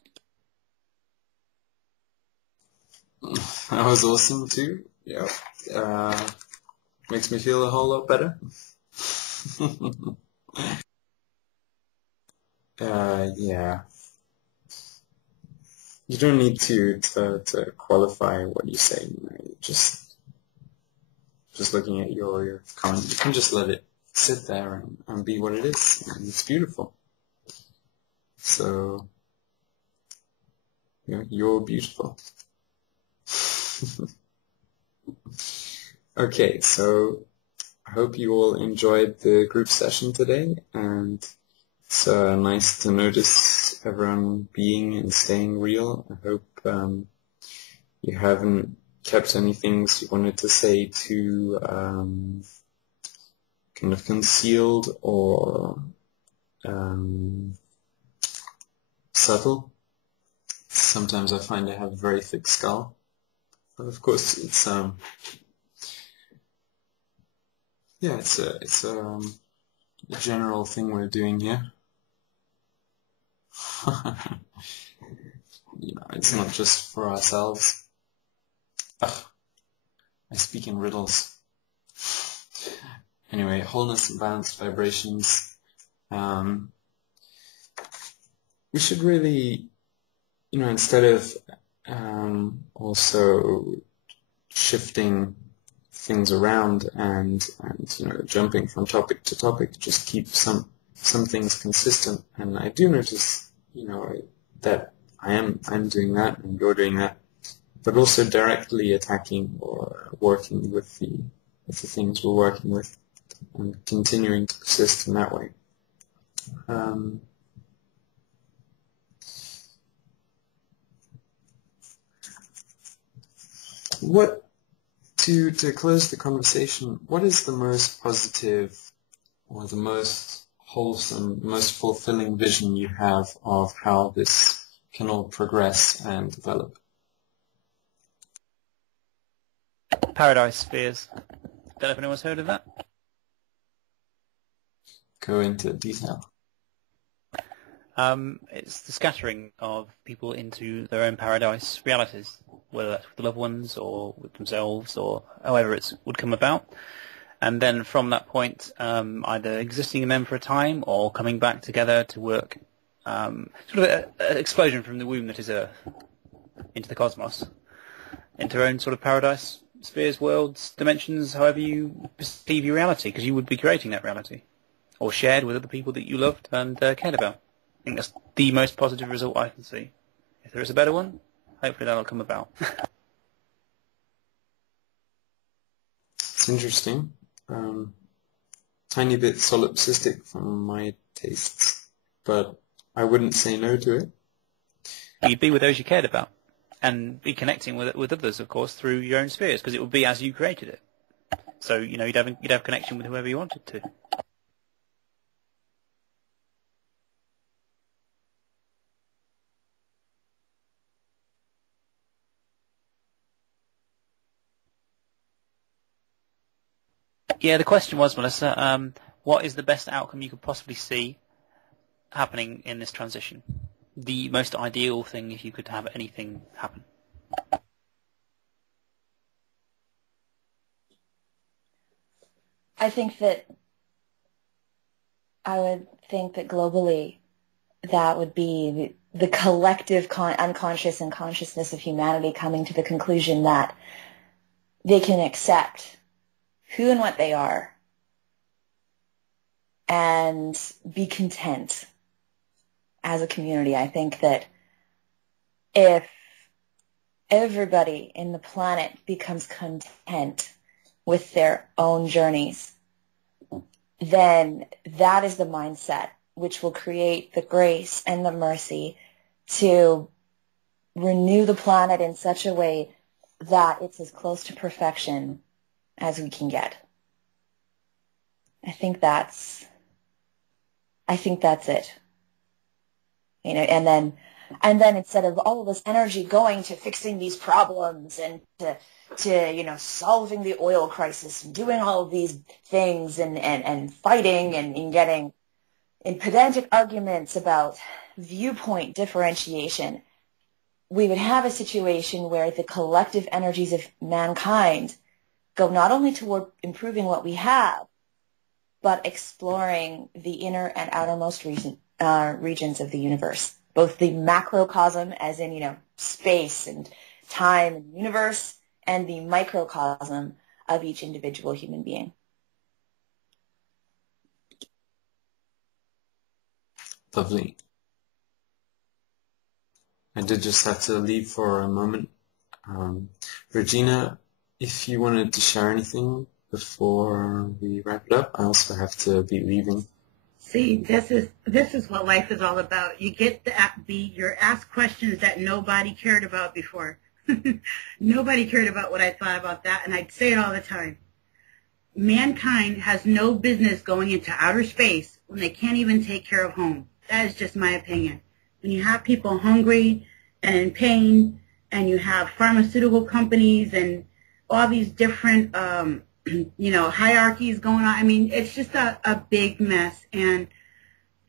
That was awesome too. Yeah. Makes me feel a whole lot better. Yeah. You don't need to qualify what you say. You know, just looking at your comment, you can just let it sit there and be what it is, and it's beautiful. So, you're beautiful. Okay, so I hope you all enjoyed the group session today, and it's nice to notice everyone being and staying real. I hope you haven't kept any things you wanted to say too kind of concealed or subtle. Sometimes I find I have a very thick skull, but of course it's it's a general thing we're doing here. It's not just for ourselves. Ugh, I speak in riddles. Anyway, wholeness and balanced vibrations. We should really, instead of also shifting things around and jumping from topic to topic, just keep some things consistent. And I do notice, that I'm doing that and you're doing that, but also directly attacking or working with the things we're working with and continuing to persist in that way. To close the conversation, what is the most positive or the most wholesome, most fulfilling vision you have of how this can all progress and develop? Paradise spheres. Don't know if anyone's heard of that. Go into detail. It's the scattering of people into their own paradise realities, whether that's with the loved ones or with themselves or however it would come about. And then from that point, either existing in them for a time or coming back together to work, sort of an explosion from the womb that is Earth into the cosmos, into their own sort of paradise spheres, worlds, dimensions, however you perceive your reality, because you would be creating that reality or shared with other people that you loved and cared about. I think that's the most positive result I can see. If there is a better one, hopefully that'll come about. It's interesting. Tiny bit solipsistic from my tastes, but I wouldn't say no to it. You'd be with those you cared about and be connecting with others, of course, through your own spheres, because it would be as you created it. So, you'd have connection with whoever you wanted to. Yeah, the question was, Melissa, what is the best outcome you could possibly see happening in this transition? The most ideal thing if you could have anything happen. I would think that globally that would be the collective unconscious and consciousness of humanity coming to the conclusion that they can accept who and what they are and be content as a community. I think that if everybody in the planet becomes content with their own journeys, then that is the mindset which will create the grace and the mercy to renew the planet in such a way that it's as close to perfection as we can get. I think that's it. And then instead of all of this energy going to fixing these problems and to solving the oil crisis and doing all of these things and fighting and getting in pedantic arguments about viewpoint differentiation, we would have a situation where the collective energies of mankind go not only toward improving what we have, but exploring the inner and outermost regions of the universe, both the macrocosm, as in, space and time and universe, and the microcosm of each individual human being. Lovely. I did just have to leave for a moment. Regina, if you wanted to share anything before we wrap it up, I also have to be leaving. See, this is what life is all about. You get to you're asked questions that nobody cared about before. Nobody cared about what I thought about that, and I'd say it all the time. Mankind has no business going into outer space when they can't even take care of home. That is just my opinion. When you have people hungry and in pain, and you have pharmaceutical companies and all these different, hierarchies going on, I mean, it's just a big mess. And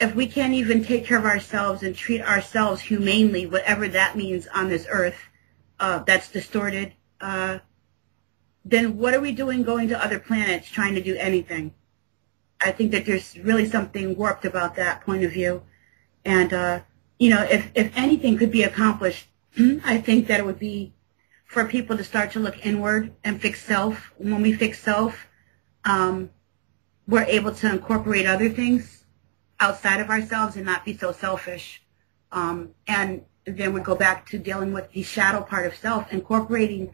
if we can't even take care of ourselves and treat ourselves humanely, whatever that means on this earth, that's distorted, then what are we doing going to other planets trying to do anything? I think that there's really something warped about that point of view. And, if anything could be accomplished, I think that it would be for people to start to look inward and fix self. When we fix self, we're able to incorporate other things outside of ourselves and not be so selfish. And then we go back to dealing with the shadow part of self, incorporating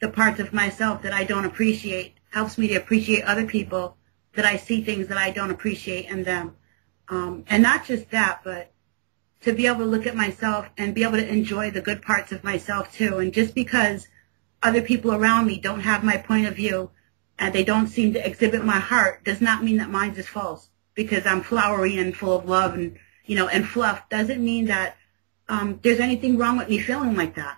the parts of myself that I don't appreciate helps me to appreciate other people, that I see things that I don't appreciate in them. And not just that, but to be able to look at myself and be able to enjoy the good parts of myself too. And just because other people around me don't have my point of view and they don't seem to exhibit my heart does not mean that mine is false, because I'm flowery and full of love and, and fluff doesn't mean that there's anything wrong with me feeling like that.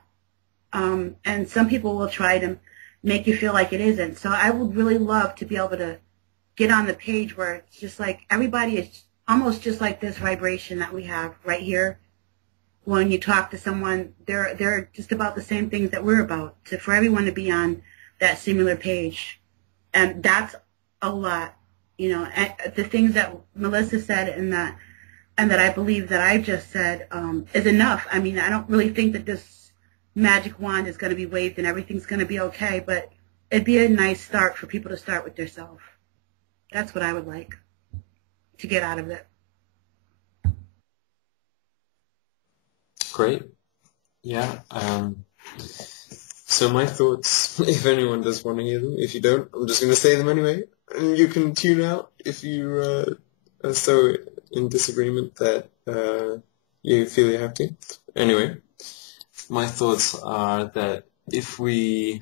And some people will try to make you feel like it isn't. So I would really love to be able to get on the page where it's just like everybody is almost just like this vibration that we have right here. When you talk to someone, they're just about the same things that we're about, for everyone to be on that similar page. And that's a lot, and the things that Melissa said and that I believe that I just said is enough. I mean, I don't really think that this magic wand is going to be waved and everything's going to be okay, but it'd be a nice start for people to start with themselves. That's what I would like to get out of it. Great. Yeah. So my thoughts, if anyone does want to hear them, if you don't, I'm just going to say them anyway. And you can tune out if you are so in disagreement that you feel you have to. Anyway, my thoughts are that if we...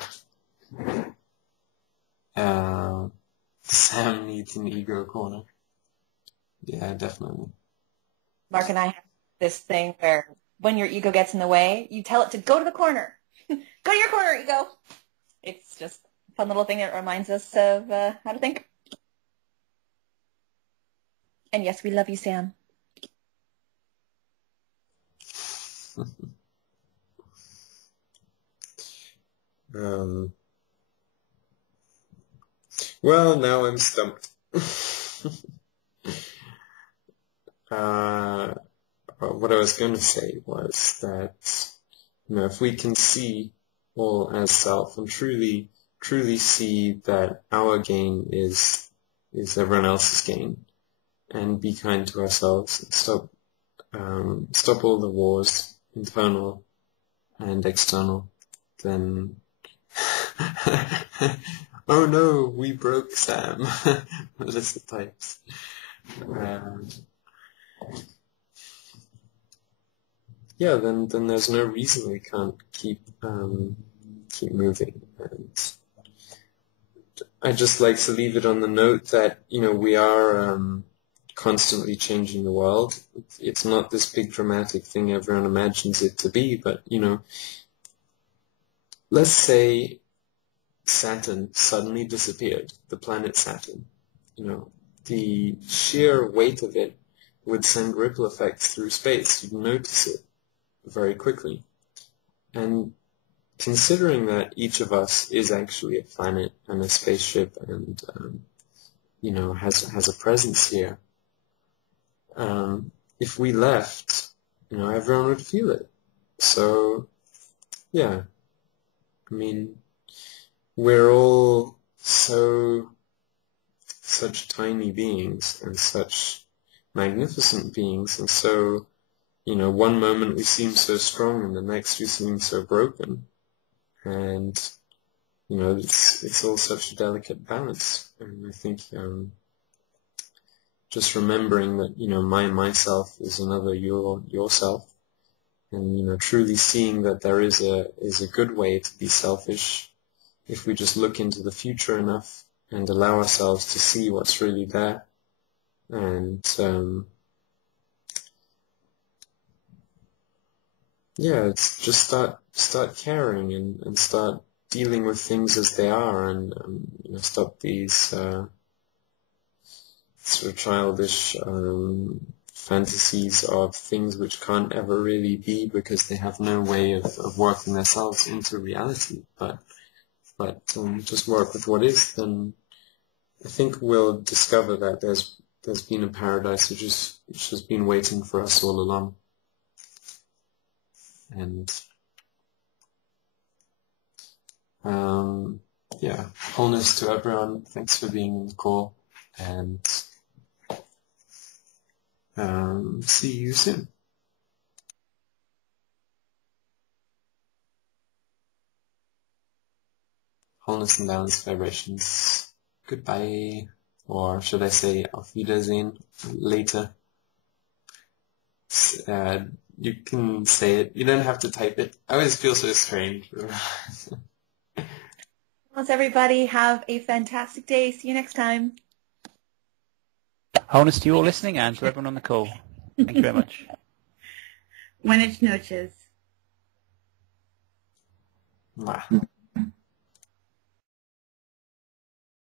Sam needs an ego corner. Yeah, definitely. Mark and I have this thing where when your ego gets in the way, you tell it to go to the corner. Go to your corner, ego. It's just a fun little thing that reminds us of how to think. And yes, we love you, Sam. Well, now I'm stumped. What I was going to say was that, if we can see all as self and truly see that our gain is everyone else's gain, and be kind to ourselves, and stop all the wars, internal and external, then oh no, we broke Sam. Melissa types. Yeah, then there's no reason we can't keep moving. And I just like to leave it on the note that we are constantly changing the world. It's not this big dramatic thing everyone imagines it to be, but let's say Saturn suddenly disappeared, the planet Saturn. The sheer weight of it would send ripple effects through space. You'd notice it very quickly. And considering that each of us is actually a planet and a spaceship and, has a presence here, if we left, everyone would feel it. So, yeah, I mean, we're all such tiny beings and such magnificent beings, and so, one moment we seem so strong and the next we seem so broken, and, it's all such a delicate balance, and I think, just remembering that, myself is another yourself, and, truly seeing that there is a good way to be selfish if we just look into the future enough and allow ourselves to see what's really there, and, it's just start caring and start dealing with things as they are, and, stop these, sort of childish, fantasies of things which can't ever really be because they have no way of working themselves into reality, but just work with what is, then I think we'll discover that there's been a paradise which has been waiting for us all along. And wholeness to everyone. Thanks for being on the call, and see you soon. Wholeness and balance vibrations. Goodbye, or should I say auf Wiedersehen later? You can say it. You don't have to type it. I always feel so strange. Let's everybody have a fantastic day. See you next time. Wholeness to you all listening and to everyone on the call. Thank you very much. Buenas noches. Mwah.